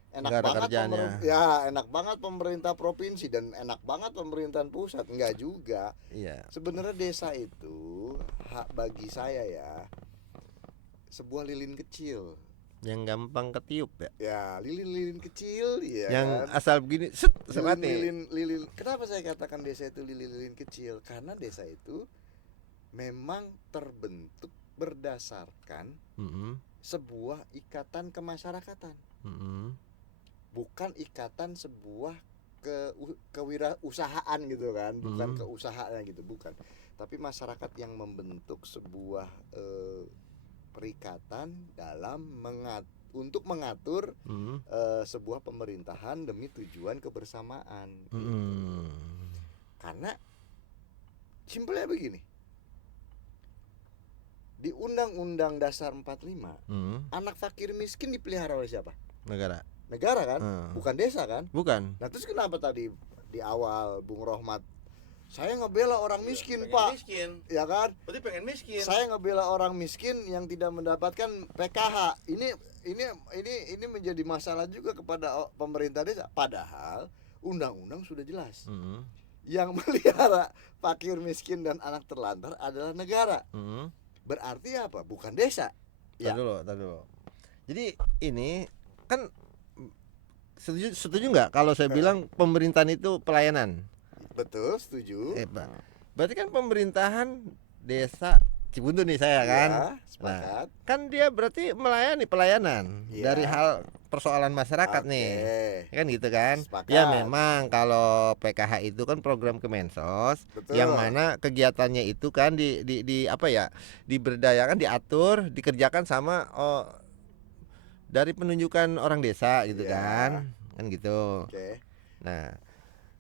Enak banget pemerintah provinsi dan enak banget pemerintahan pusat, enggak juga. Sebenarnya desa itu bagi saya ya sebuah lilin kecil yang gampang ketiup ya. Ya, lilin-lilin kecil ya. Yang kan? asal begini, lilin. Kenapa saya katakan desa itu lilin-lilin kecil? Karena desa itu memang terbentuk berdasarkan sebuah ikatan kemasyarakatan. Bukan ikatan sebuah kewirausahaan gitu kan, bukan keusahaan gitu, bukan. Tapi masyarakat yang membentuk sebuah perikatan dalam untuk mengatur sebuah pemerintahan demi tujuan kebersamaan gitu. Karena simpelnya begini, di Undang-Undang Dasar 45 anak fakir miskin dipelihara oleh siapa? Negara kan? Bukan desa kan? Bukan. Nah terus kenapa tadi di awal Bung Rohmat, saya ngebela orang miskin Pak, ya kan? Berarti pengen miskin. Saya ngebela orang miskin yang tidak mendapatkan PKH. Ini menjadi masalah juga kepada pemerintah desa. Padahal undang-undang sudah jelas. Yang melihara fakir miskin dan anak terlantar adalah negara. Berarti apa? Bukan desa. Tadi dulu. Jadi ini kan setuju nggak kalau saya bilang pemerintahan itu pelayanan? Betul, setuju. Berarti kan pemerintahan desa Cibuntu nih saya kan. Sepakat. Nah, kan dia berarti melayani pelayanan dari hal persoalan masyarakat nih. Kan gitu kan. Sepakat. Ya memang kalau PKH itu kan program Kemensos. Betul. Yang mana kegiatannya itu kan di apa ya? Diberdayakan, diatur, dikerjakan sama dari penunjukan orang desa gitu kan. Kan gitu. Nah,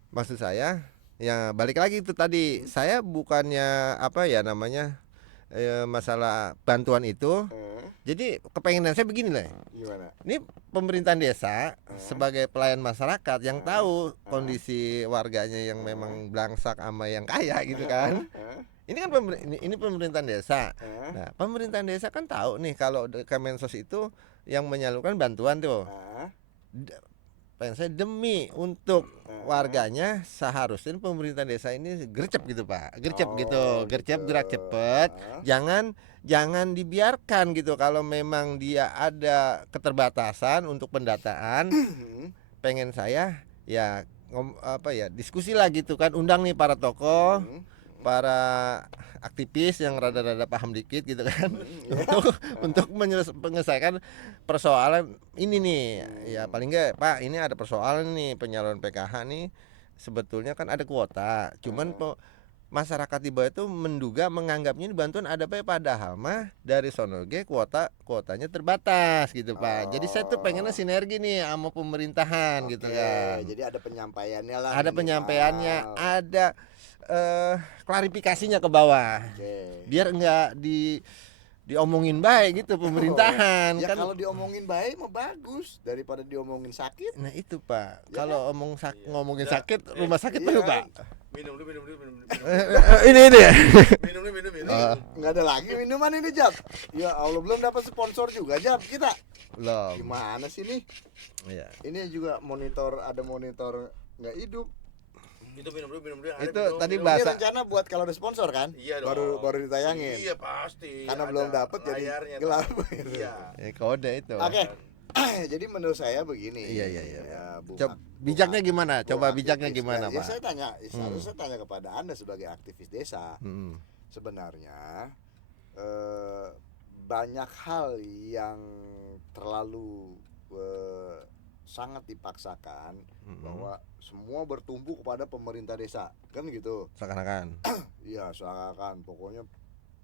maksud saya ya balik lagi itu tadi. Saya bukannya apa ya namanya? Masalah bantuan itu. Jadi kepengenan saya begini lah. Gimana? Ini pemerintahan desa sebagai pelayan masyarakat yang tahu kondisi warganya yang memang belangsak sama yang kaya gitu kan. Ini kan ini pemerintahan desa. Nah, pemerintahan desa kan tahu nih kalau Kemensos itu yang menyalurkan bantuan tuh. Pengen saya demi untuk warganya seharusnya pemerintah desa ini gercep gitu Pak, gercep gerak cepet, jangan dibiarkan gitu kalau memang dia ada keterbatasan untuk pendataan. Pengen saya ya diskusi lah gitu kan, undang nih para tokoh, para aktivis yang rada-rada paham dikit gitu kan, untuk menyelesaikan persoalan ini nih. Ya paling enggak Pak, ini ada persoalan nih penyaluran PKH nih, sebetulnya kan ada kuota, cuman masyarakat di bawah itu menganggapnya ini bantuan ada Pak, padahal mah dari sono ge kuotanya terbatas gitu Pak. Jadi saya tuh pengennya sinergi nih sama pemerintahan gitu kan. Jadi ada penyampaiannya lah. Ada penyampaiannya, ada klarifikasinya ke bawah. Biar enggak diomongin baik gitu pemerintahan. Ya kan kalau diomongin baik mah bagus daripada diomongin sakit. Nah itu Pak, kalau ngomongin sakit, rumah sakit penuh Pak. Minum dulu. Ini ya. Minum. Nggak ada lagi minuman ini Jab. Ya Allah, belum dapat sponsor juga Jab kita. Belum. Gimana sih nih? Iya. Ini juga ada monitor nggak hidup. Itu minum dulu. Itu tadi bahasa. Ini rencana buat kalau ada sponsor kan? Iya dong. Baru ditayangin. Iya pasti. Karena belum dapat jadi gelap. Iya. Kode itu. Oke. Jadi menurut saya begini. Iya. Coba bijaknya gimana? Coba bijaknya gimana, ya, Pak? saya tanya, saya tanya kepada Anda sebagai aktivis desa. Sebenarnya banyak hal yang terlalu sangat dipaksakan bahwa semua bertumpu kepada pemerintah desa, kan gitu. Seakan-akan. Iya, seakan-akan. Pokoknya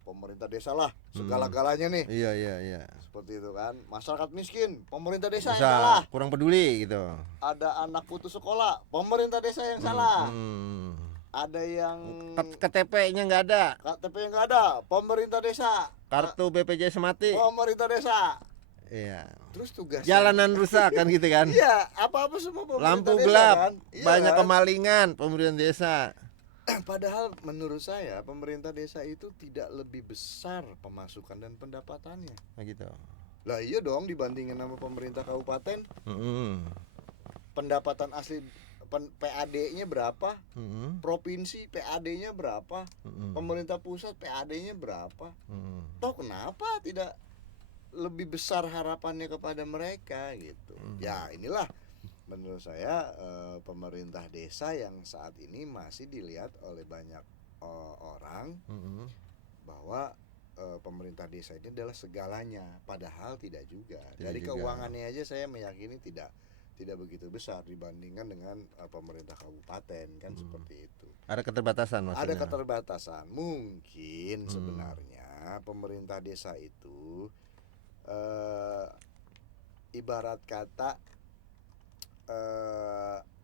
pemerintah desa lah segala-galanya nih. Iya. Seperti itu kan. Masyarakat miskin, pemerintah desa yang Bisa, salah. kurang peduli gitu. Ada anak putus sekolah, pemerintah desa yang salah. Ada yang KTP-nya nggak ada. KTP-nya nggak ada, pemerintah desa. Kartu BPJS mati. Pemerintah desa. Iya. Terus tugas jalanan rusak kan gitu kan. Iya, apa-apa semua pemerintah lampu desa, gelap kan? Iya, banyak kan? kemalingan pemerintah desa. Padahal menurut saya pemerintah desa itu tidak lebih besar pemasukan dan pendapatannya. Gitu. Lah iya dong, dibandingin sama pemerintah kabupaten. Pendapatan asli PAD-nya berapa? Provinsi PAD-nya berapa? Pemerintah pusat PAD-nya berapa? Toh kenapa tidak lebih besar harapannya kepada mereka gitu? Ya inilah menurut saya pemerintah desa yang saat ini masih dilihat oleh banyak orang bahwa pemerintah desa ini adalah segalanya, padahal tidak juga. Dari keuangannya aja saya meyakini tidak begitu besar dibandingkan dengan pemerintah kabupaten kan. Seperti itu. Ada keterbatasan maksudnya. Ada keterbatasan. Mungkin sebenarnya pemerintah desa itu ibarat kata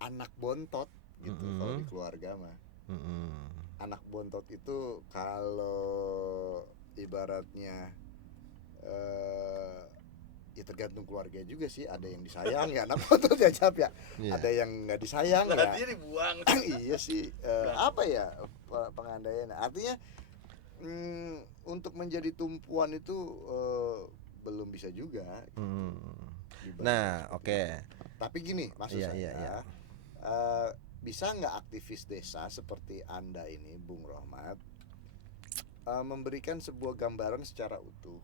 anak bontot gitu kalau di keluarga mah. Anak bontot itu kalau ibaratnya ya tergantung keluarga juga sih. Ada yang disayang ya anak bontot ya Cap ya. Ada yang nggak disayang ya. Dia dibuang. Iya sih. Apa ya pengandaian? Artinya untuk menjadi tumpuan itu belum bisa juga. Nah, oke. Tapi gini maksud saya. Bisa nggak aktivis desa seperti Anda ini, Bung Rohmat, memberikan sebuah gambaran secara utuh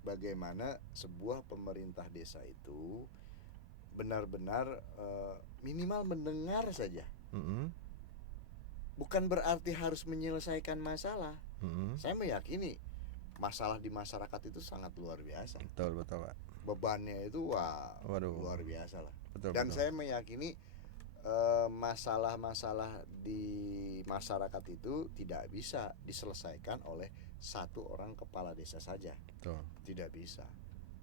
bagaimana sebuah pemerintah desa itu benar-benar minimal mendengar saja. Bukan berarti harus menyelesaikan masalah. Saya meyakini masalah di masyarakat itu sangat luar biasa. Betul Pak. bebannya itu Waduh. luar biasa lah. Betul, Dan betul. saya meyakini masalah-masalah di masyarakat itu tidak bisa diselesaikan oleh satu orang kepala desa saja. Betul. Tidak bisa.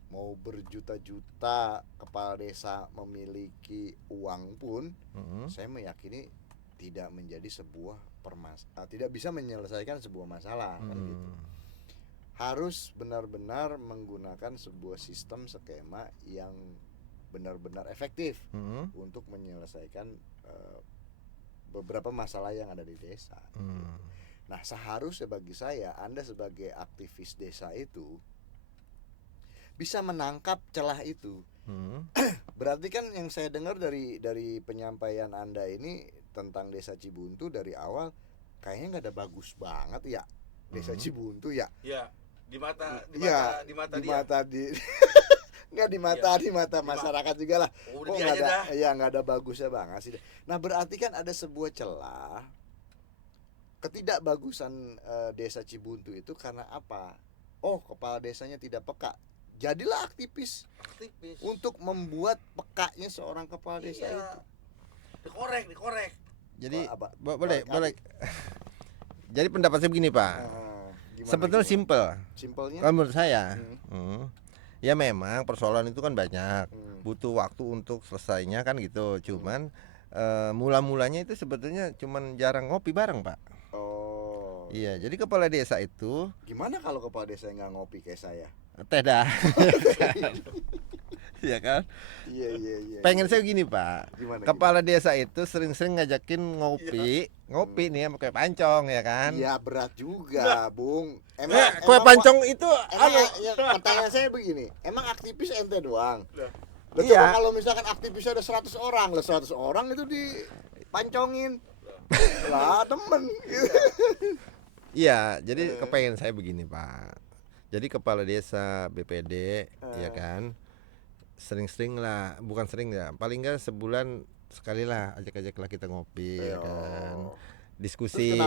Mau berjuta-juta kepala desa memiliki uang pun, saya meyakini tidak menjadi sebuah tidak bisa menyelesaikan sebuah masalah kan gitu. Harus benar-benar menggunakan sebuah sistem skema yang benar-benar efektif untuk menyelesaikan beberapa masalah yang ada di desa. Nah, seharusnya bagi saya, Anda sebagai aktivis desa itu bisa menangkap celah itu. Berarti kan yang saya dengar dari penyampaian Anda ini tentang Desa Cibuntu dari awal kayaknya nggak ada bagus banget ya Desa Cibuntu ya. Ya, di mata masyarakat juga lah. Oh, nggak ada bagusnya banget sih. Nah, berarti kan ada sebuah celah ketidakbagusan Desa Cibuntu itu karena apa? Oh, kepala desanya tidak peka. Jadilah aktivis untuk membuat pekanya seorang kepala desa itu. Dikorek. Jadi boleh. Jadi pendapat saya begini, Pak. Sebetulnya simpelnya kalau menurut saya ya memang persoalan itu kan banyak, butuh waktu untuk selesainya kan gitu. Cuman mula-mulanya itu sebetulnya cuman jarang ngopi bareng, Pak. Oh. Iya, jadi kepala desa itu gimana kalau kepala desa nggak ngopi kayak saya? Teh dah. Iya kan? Iya. Pengen saya gini, Pak. Kepala desa itu sering-sering ngajakin ngopi nih pakai pancong ya kan? Iya, berat juga, Bung. Emang pancong itu pertanyaan saya begini, emang aktivis ente doang? Iya. Kalau misalkan aktivisnya ada 100 orang, 100 orang itu dipancongin. Lah, temen. Iya, jadi kepengen saya begini, Pak. Jadi kepala desa BPD ya kan sering-sering lah, bukan sering ya, paling enggak sebulan sekali lah ajak-ajaklah kita ngopi ya kan. Diskusi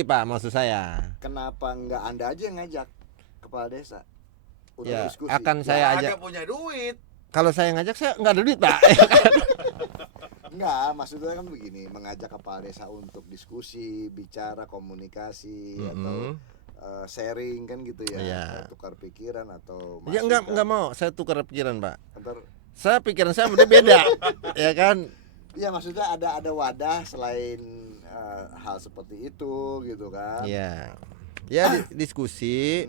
Pak maksud saya. Kenapa enggak Anda aja yang ngajak kepala desa untuk ya, diskusi? Akan saya ajak. Anda punya duit. Kalau saya ngajak saya enggak ada duit, Pak. Enggak, maksudnya kan begini, mengajak kepala desa untuk diskusi, bicara, komunikasi atau sharing kan gitu ya, tukar pikiran atau ya enggak mau saya tukar pikiran, Pak. Saya pikiran saya beda ya kan. Iya, maksudnya ada wadah selain hal seperti itu gitu kan. Iya. Ya diskusi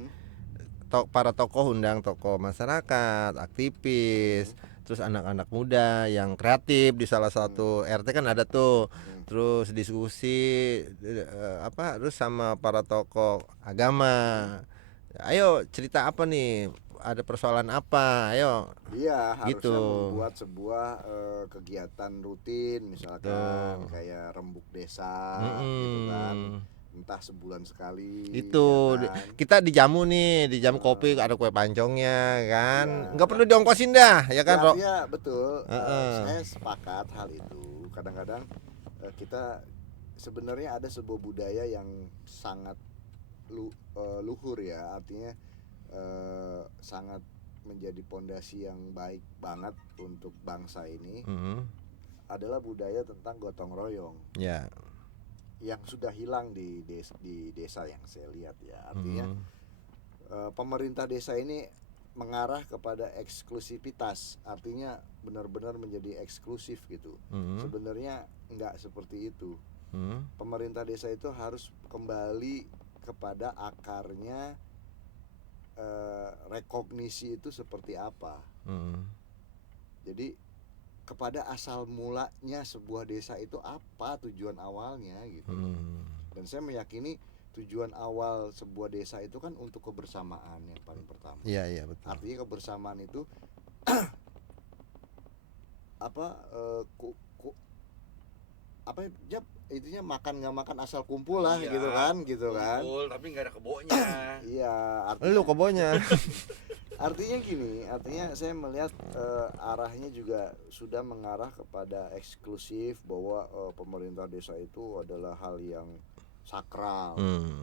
para tokoh, undang tokoh masyarakat, aktivis, terus anak-anak muda yang kreatif di salah satu RT kan ada tuh. Terus diskusi terus sama para tokoh agama. Ayo cerita apa nih? Ada persoalan apa? Ayo. Iya, harusnya gitu. Membuat sebuah kegiatan rutin misalkan kayak rembuk desa gitu kan. Entah sebulan sekali. Itu ya kan? Kita dijamu kopi, ada kue pancongnya kan. Enggak perlu diongkosin dah, ya kan, Iya, betul. Saya sepakat hal itu. Kadang-kadang kita sebenarnya ada sebuah budaya yang sangat luhur ya, artinya sangat menjadi pondasi yang baik banget untuk bangsa ini. Adalah budaya tentang gotong royong. Ya. Yang sudah hilang di desa yang saya lihat ya. Artinya pemerintah desa ini mengarah kepada eksklusivitas, artinya benar-benar menjadi eksklusif gitu. Sebenarnya enggak seperti itu. Pemerintah desa itu harus kembali kepada akarnya, rekognisi itu seperti apa. Jadi kepada asal mulanya sebuah desa itu apa tujuan awalnya gitu. Dan saya meyakini tujuan awal sebuah desa itu kan untuk kebersamaan yang paling pertama. Iya betul. Artinya kebersamaan itu intinya makan nggak makan asal kumpul lah gitu kan. Kumpul tapi nggak ada kebonya. Iya, artinya lu kebonya. Artinya saya melihat arahnya juga sudah mengarah kepada eksklusif, bahwa pemerintah desa itu adalah hal yang sakral,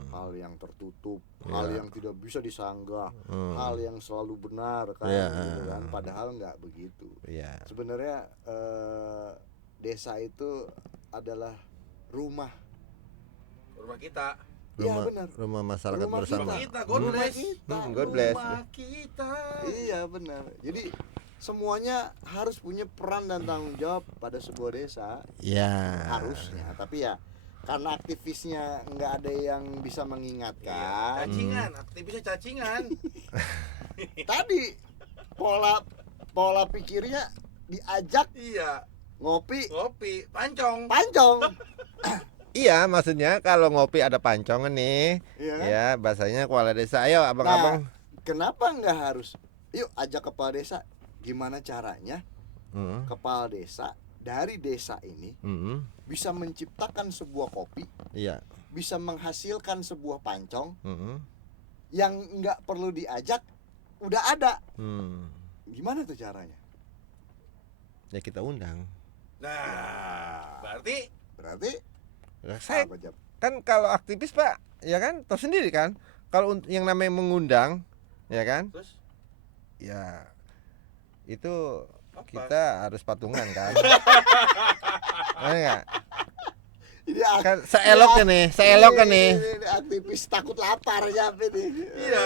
hal yang tertutup, hal yang tidak bisa disanggah, hal yang selalu benar kan, gitu kan. Padahal nggak begitu. Sebenarnya desa itu adalah rumah kita. Iya benar. Rumah masyarakat bersama. Rumah kita, God bless. Rumah kita. Iya benar. Jadi semuanya harus punya peran dan tanggung jawab pada sebuah desa. Iya. Harusnya, tapi ya karena aktivisnya nggak ada yang bisa mengingatkan. Aktivisnya cacingan. Tadi pola pikirnya diajak. Ngopi, pancong. Iya, maksudnya kalau ngopi ada pancongan nih, ya bahasanya kepala desa. Ayo abang-abang. Kenapa nggak harus? Yuk ajak kepala desa. Gimana caranya kepala desa dari desa ini bisa menciptakan sebuah kopi, bisa menghasilkan sebuah pancong yang nggak perlu diajak, udah ada. Gimana tuh caranya? Ya kita undang. Nah, berarti saya kan kalau aktivis Pak, ya kan, tahu sendiri kan, kalau yang namanya mengundang, ya kan, terus? Ya itu kita harus patungan kan. Enggak. Ini kan seelok nih. Ini aktivis takut lapar aja nih.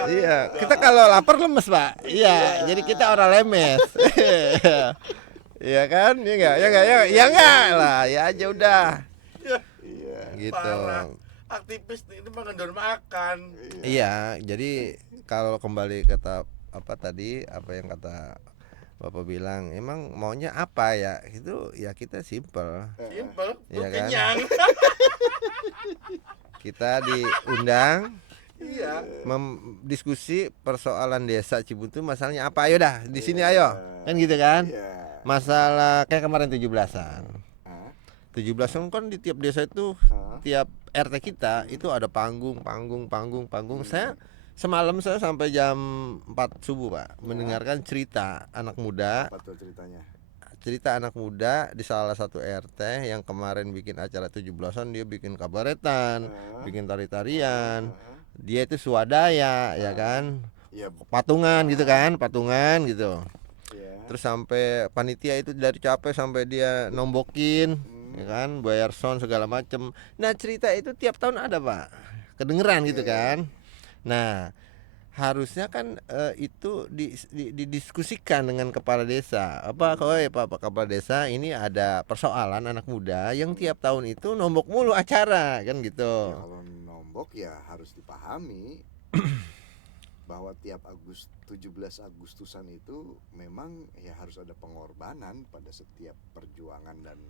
Iya. Kita kalau lapar lemes, Pak. Iya. Jadi kita orang lemes. Iya kan? Ya enggak lah. Ya aja udah. Iya. Gitu. Parah. Aktivis ini mengendor makan. Iya. Jadi kalau kembali kata apa yang kata Bapak bilang, emang maunya apa ya? Itu ya kita simple, ya kan? Kenyang. Kita diundang, diskusi persoalan desa Cibuntu, masalahnya apa? Ayo dah di sini ayo, kan gitu kan? Masalah kayak kemarin 17-an. 17-an kan di tiap desa itu, tiap RT kita itu ada panggung. Semalam saya sampai jam 4 subuh Pak mendengarkan cerita anak muda. Apa tuh ceritanya? Cerita anak muda di salah satu RT yang kemarin bikin acara 17-an, dia bikin kabaretan, bikin tari-tarian. Dia itu swadaya, ya kan? Patungan gitu kan, gitu. Terus sampai panitia itu dari capek sampai dia nombokin, ya kan, bayar sound segala macem. Nah, cerita itu tiap tahun ada Pak, kedengeran gitu kan. Nah, harusnya kan itu didiskusikan dengan kepala desa. Pak kepala desa, ini ada persoalan anak muda yang tiap tahun itu nombok mulu acara, kan gitu. Ya, kalau nombok ya harus dipahami bahwa tiap 17 Agustusan itu memang ya harus ada pengorbanan pada setiap perjuangan dan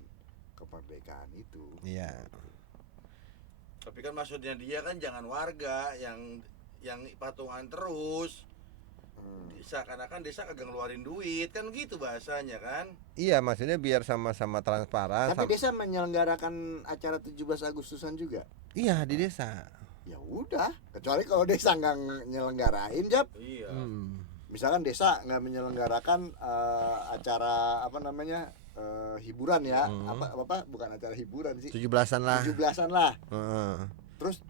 kemerdekaan itu. Iya. Tapi kan maksudnya dia kan jangan warga yang patungan terus. Seakan-akan desa kagak ngeluarin duit, kan gitu bahasanya kan. Iya, maksudnya biar sama-sama transparan. Tapi desa menyelenggarakan acara 17 Agustusan juga? Iya, di desa. Ya udah, kecuali kalau desa nggak nyelenggarain, Jap. Iya. Misalkan desa nggak menyelenggarakan acara hiburan ya. Bukan acara hiburan sih. 17-an lah. Terus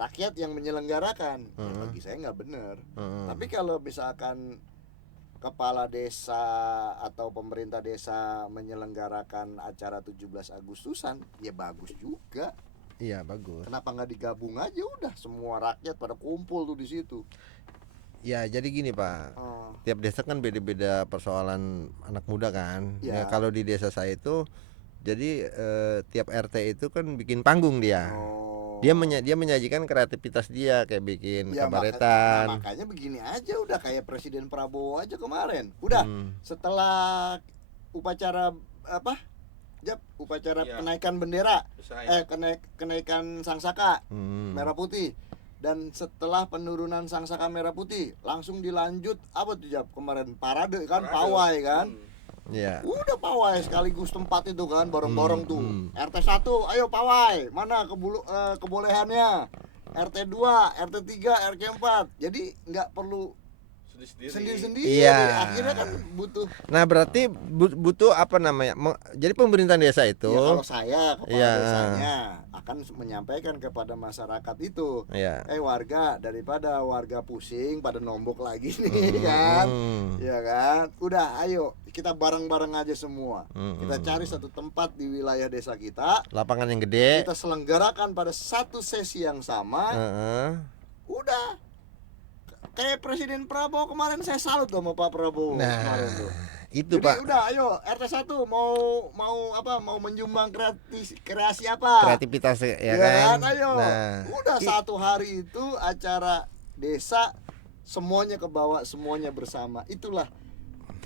rakyat yang menyelenggarakan, bagi saya nggak benar. Tapi kalau misalkan kepala desa atau pemerintah desa menyelenggarakan acara 17 Agustusan, ya bagus juga. Iya, bagus. Kenapa nggak digabung aja, udah semua rakyat pada kumpul tuh di situ. Ya, jadi gini Pak, tiap desa kan beda-beda persoalan anak muda kan. Ya, kalau di desa saya itu, jadi tiap RT itu kan bikin panggung dia. Dia menyajikan kreativitas dia, kayak bikin kabaretan. Makanya begini aja, udah kayak Presiden Prabowo aja kemarin. Udah setelah upacara kenaikan bendera, kenaikan sangsaka merah putih, dan setelah penurunan sangsaka merah putih langsung dilanjut apa tuh Jap kemarin, parade kan, pawai kan. Udah pawai sekaligus tempat itu kan, bareng-bareng tuh. RT 1 ayo pawai, mana kebolehannya. RT 2, RT 3, RT 4. Jadi nggak perlu sendiri-sendiri. Iya. Akhirnya kan butuh. Nah, berarti butuh apa namanya? Jadi pemerintahan desa itu. Ya, kalau saya kepala Iya. desanya akan menyampaikan kepada masyarakat itu, Iya. warga, daripada warga pusing pada nombok lagi nih kan, ya kan, udah ayo kita bareng-bareng aja semua, kita cari satu tempat di wilayah desa kita, Lapangan yang gede. kita selenggarakan pada satu sesi yang sama, udah kayak Presiden Prabowo kemarin, saya salut sama Pak Prabowo kemarin tuh. Itu jadi Pak, udah ayo RT 1 mau menyumbang kreasi apa, kreativitas ya kan, kan. ayo Nah, udah satu hari itu acara desa semuanya kebawa, semuanya bersama, itulah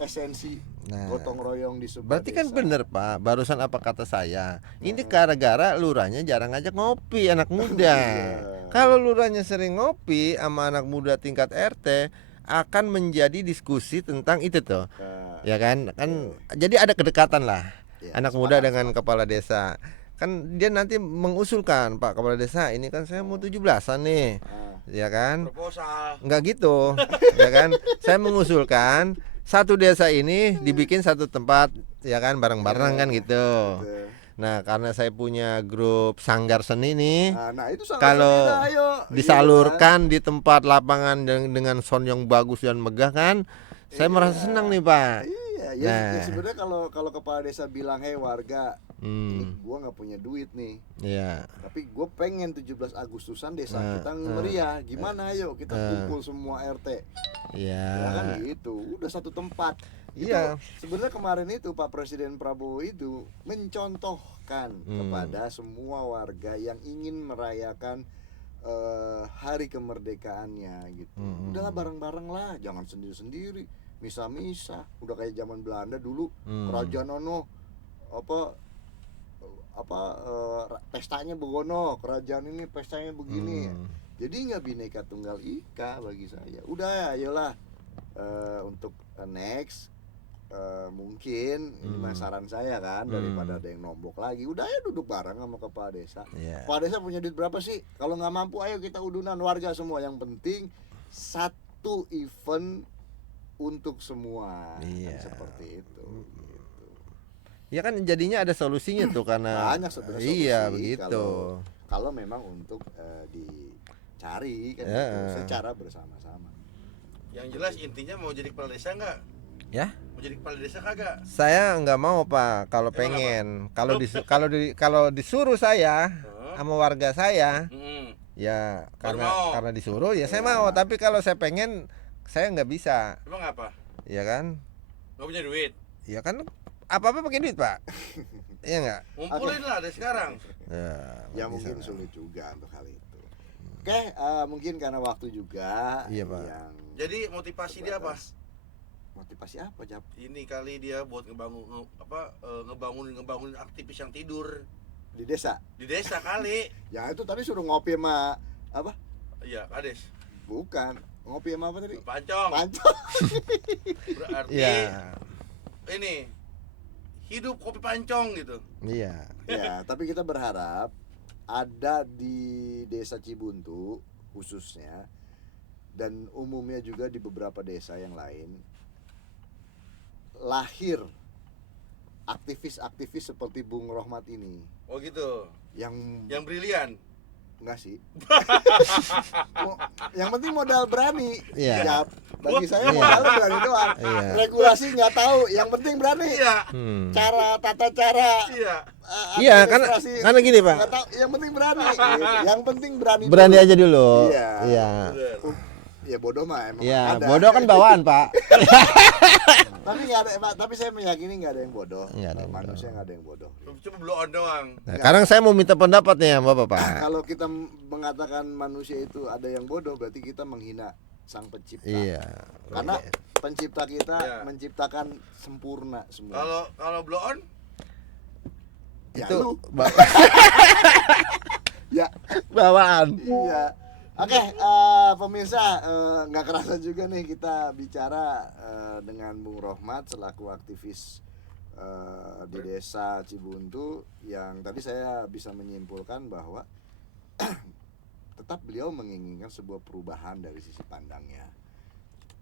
esensi gotong royong di sebuah berarti desa. kan bener Pak, barusan apa kata saya, ini gara-gara lurahnya jarang ngajak ngopi anak muda. Kalau lurahnya sering ngopi sama anak muda tingkat RT, akan menjadi diskusi tentang itu tuh, ya kan, jadi ada kedekatan lah, anak muda dengan kepala desa. Kan dia nanti mengusulkan, Pak Kepala Desa, ini kan saya mau 17-an nih, ya kan, proposal nggak gitu, ya kan, saya mengusulkan satu desa ini dibikin satu tempat, ya kan, bareng-bareng kan gitu. Nah, karena saya punya grup sanggar seni nih, itu kalau ayo disalurkan di tempat lapangan dengan sound yang bagus dan megah kan, saya merasa senang nih Pak. Ya sebenarnya kalau kepala desa bilang, warga, ini gua nggak punya duit nih, tapi gue pengen 17 Agustusan desa kita meriah, gimana, ayo kita kumpul semua RT, ya kan gitu, udah satu tempat. Iya. Sebenarnya kemarin itu Pak Presiden Prabowo itu mencontohkan kepada semua warga yang ingin merayakan hari kemerdekaannya gitu. Udahlah bareng-bareng lah, jangan sendiri-sendiri, misa-misa. Udah kayak zaman Belanda dulu, kerajaan pestanya begono, kerajaan ini pestanya begini. Jadi nggak Bhinneka Tunggal Ika bagi saya. Udah ayolah untuk next. Mungkin ini mah saran saya kan, daripada ada yang nombok lagi, udah ya duduk bareng sama kepala desa. Kepala desa punya duit berapa sih? Kalau nggak mampu, ayo kita udunan warga semua. Yang penting satu event untuk semua, kan seperti itu. Ya kan jadinya ada solusinya tuh karena banyak sebenarnya solusi. Iya begitu. Kalau memang untuk dicari kan gitu, secara bersama-sama. Yang jelas intinya mau jadi kepala desa nggak? Ya? Mau jadi kepala desa kagak? Saya nggak mau Pak, kalau pengen. Kalau disuruh saya sama warga saya, ya karena disuruh ya saya mau. Tapi kalau saya pengen, saya nggak bisa. Emang apa? Ya kan? Nggak punya duit? Ya kan apa-apa pakai duit Pak. Iya nggak? Ngumpulin lah dari sekarang. Ya mungkin sulit juga untuk hal itu. Oke, mungkin karena waktu juga. Iya Pak. Jadi motivasi dia apa? Motivasi apa, Jap? Ini kali dia buat ngebangun aktivis yang tidur di desa. Di desa kali. Ya itu tadi suruh ngopi sama apa? Iya, Kades. Bukan. Ngopi sama apa tadi? Pancong. Berarti ini hidup kopi pancong gitu. Iya. Ya, tapi kita berharap ada di Desa Cibuntu khususnya, dan umumnya juga di beberapa desa yang lain, lahir aktivis-aktivis seperti Bung Rohmat ini. Oh gitu. Yang brilian. Enggak sih. Yang penting modal berani. Ya, bagi saya modal berani doang. Regulasi nggak tahu, yang penting berani. Tata cara. Iya, karena gini Pak. Nggak tahu, yang penting berani. Yang penting berani. Berani aja dulu. Iya. Ya bodoh mah emang ya, ada. Bodoh kan bawaan Pak. Tapi nggak ada, tapi saya meyakini nggak ada yang bodoh. Manusia nggak ada yang bodoh. Cuma blow on doang. Nah, sekarang saya mau minta pendapat nih ya Bapak. Kalau kita mengatakan manusia itu ada yang bodoh, berarti kita menghina Sang Pencipta. Iya. Karena Pencipta kita menciptakan sempurna semua. Kalau blow on? Ya itu lu. Ya bawaan. Iya. Oke, pemirsa, nggak kerasa juga nih kita bicara dengan Bung Rohmat selaku aktivis di Desa Cibuntu, yang tadi saya bisa menyimpulkan bahwa tetap beliau menginginkan sebuah perubahan dari sisi pandangnya.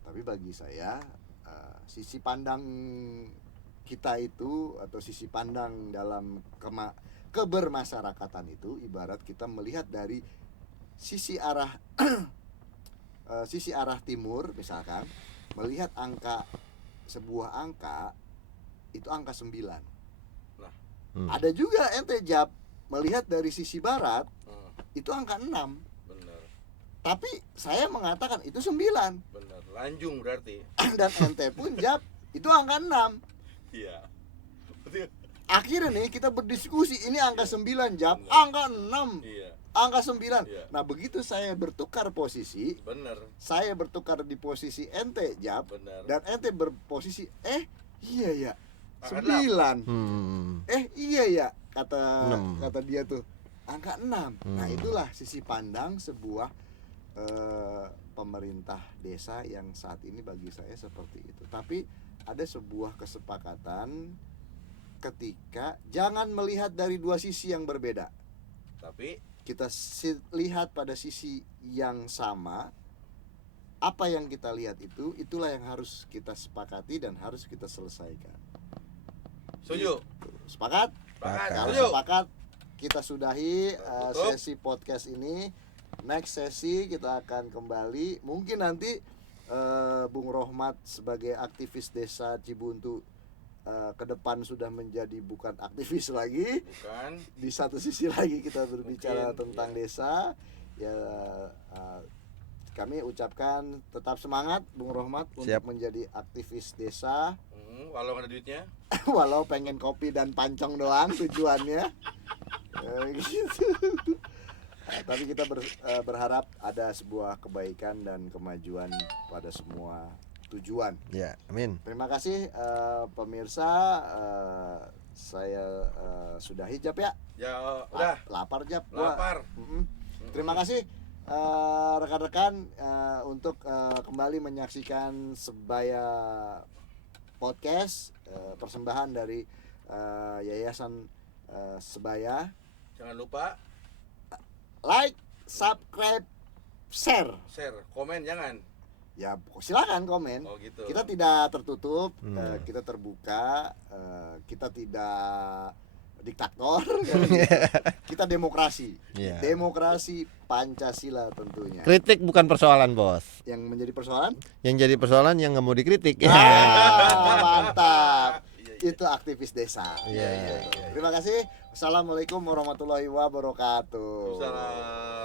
Tapi bagi saya sisi pandang kita itu atau sisi pandang dalam kebermasyarakatan itu ibarat kita melihat dari sisi arah sisi arah timur misalkan, melihat sebuah angka itu angka 9. Nah. Ada juga ente Jap melihat dari sisi barat itu angka 6. Benar. Tapi saya mengatakan itu 9. Benar. Lanjung berarti. Dan ente pun Jap itu angka 6. Iya. Akhirnya nih kita berdiskusi ini angka 9 Jap, angka 6. Iya. Angka 9. Iya. Nah, begitu saya bertukar posisi, Benar. saya bertukar di posisi ente Jap, Benar. dan ente berposisi iya ya. Angka 9. Iya ya, kata dia tuh. Angka 6. Nah, itulah sisi pandang sebuah pemerintah desa yang saat ini bagi saya seperti itu. Tapi ada sebuah kesepakatan ketika jangan melihat dari dua sisi yang berbeda. Tapi Kita lihat pada sisi yang sama. Apa yang kita lihat itulah yang harus kita sepakati dan harus kita selesaikan. setuju. Sepakat? Kalau Setuju. sepakat, kita sudahi Tutup. sesi podcast ini. Next sesi kita akan kembali. Mungkin nanti Bung Rohmat sebagai aktivis desa Cibuntu ke depan sudah menjadi bukan aktivis lagi. Bukan. Di satu sisi lagi kita berbicara Mungkin, tentang ya. desa. Ya, kami ucapkan tetap semangat Bung Rohmat untuk menjadi aktivis desa. Walau nggak ada duitnya. Walau pengen kopi dan pancong doang tujuannya. Gitu. Tapi kita berharap ada sebuah kebaikan dan kemajuan pada semua tujuan. Ya, amin. Terima kasih pemirsa, saya sudahi Jap ya. Ya udah. Lapar Jap. Gua. Lapar. Terima kasih rekan-rekan untuk kembali menyaksikan Sebaya Podcast, persembahan dari Yayasan Sebaya. Jangan lupa Like, subscribe, share. komen jangan. Ya silakan komen. Oh gitu. Kita tidak tertutup, kita terbuka, kita tidak diktator, kita demokrasi. Yeah. Demokrasi Pancasila tentunya. Kritik bukan persoalan, Bos. Yang menjadi persoalan? Yang jadi persoalan yang nggak mau dikritik. Mantap. Itu aktivis desa. Iya. Terima kasih. Assalamualaikum warahmatullahi wabarakatuh. Salam.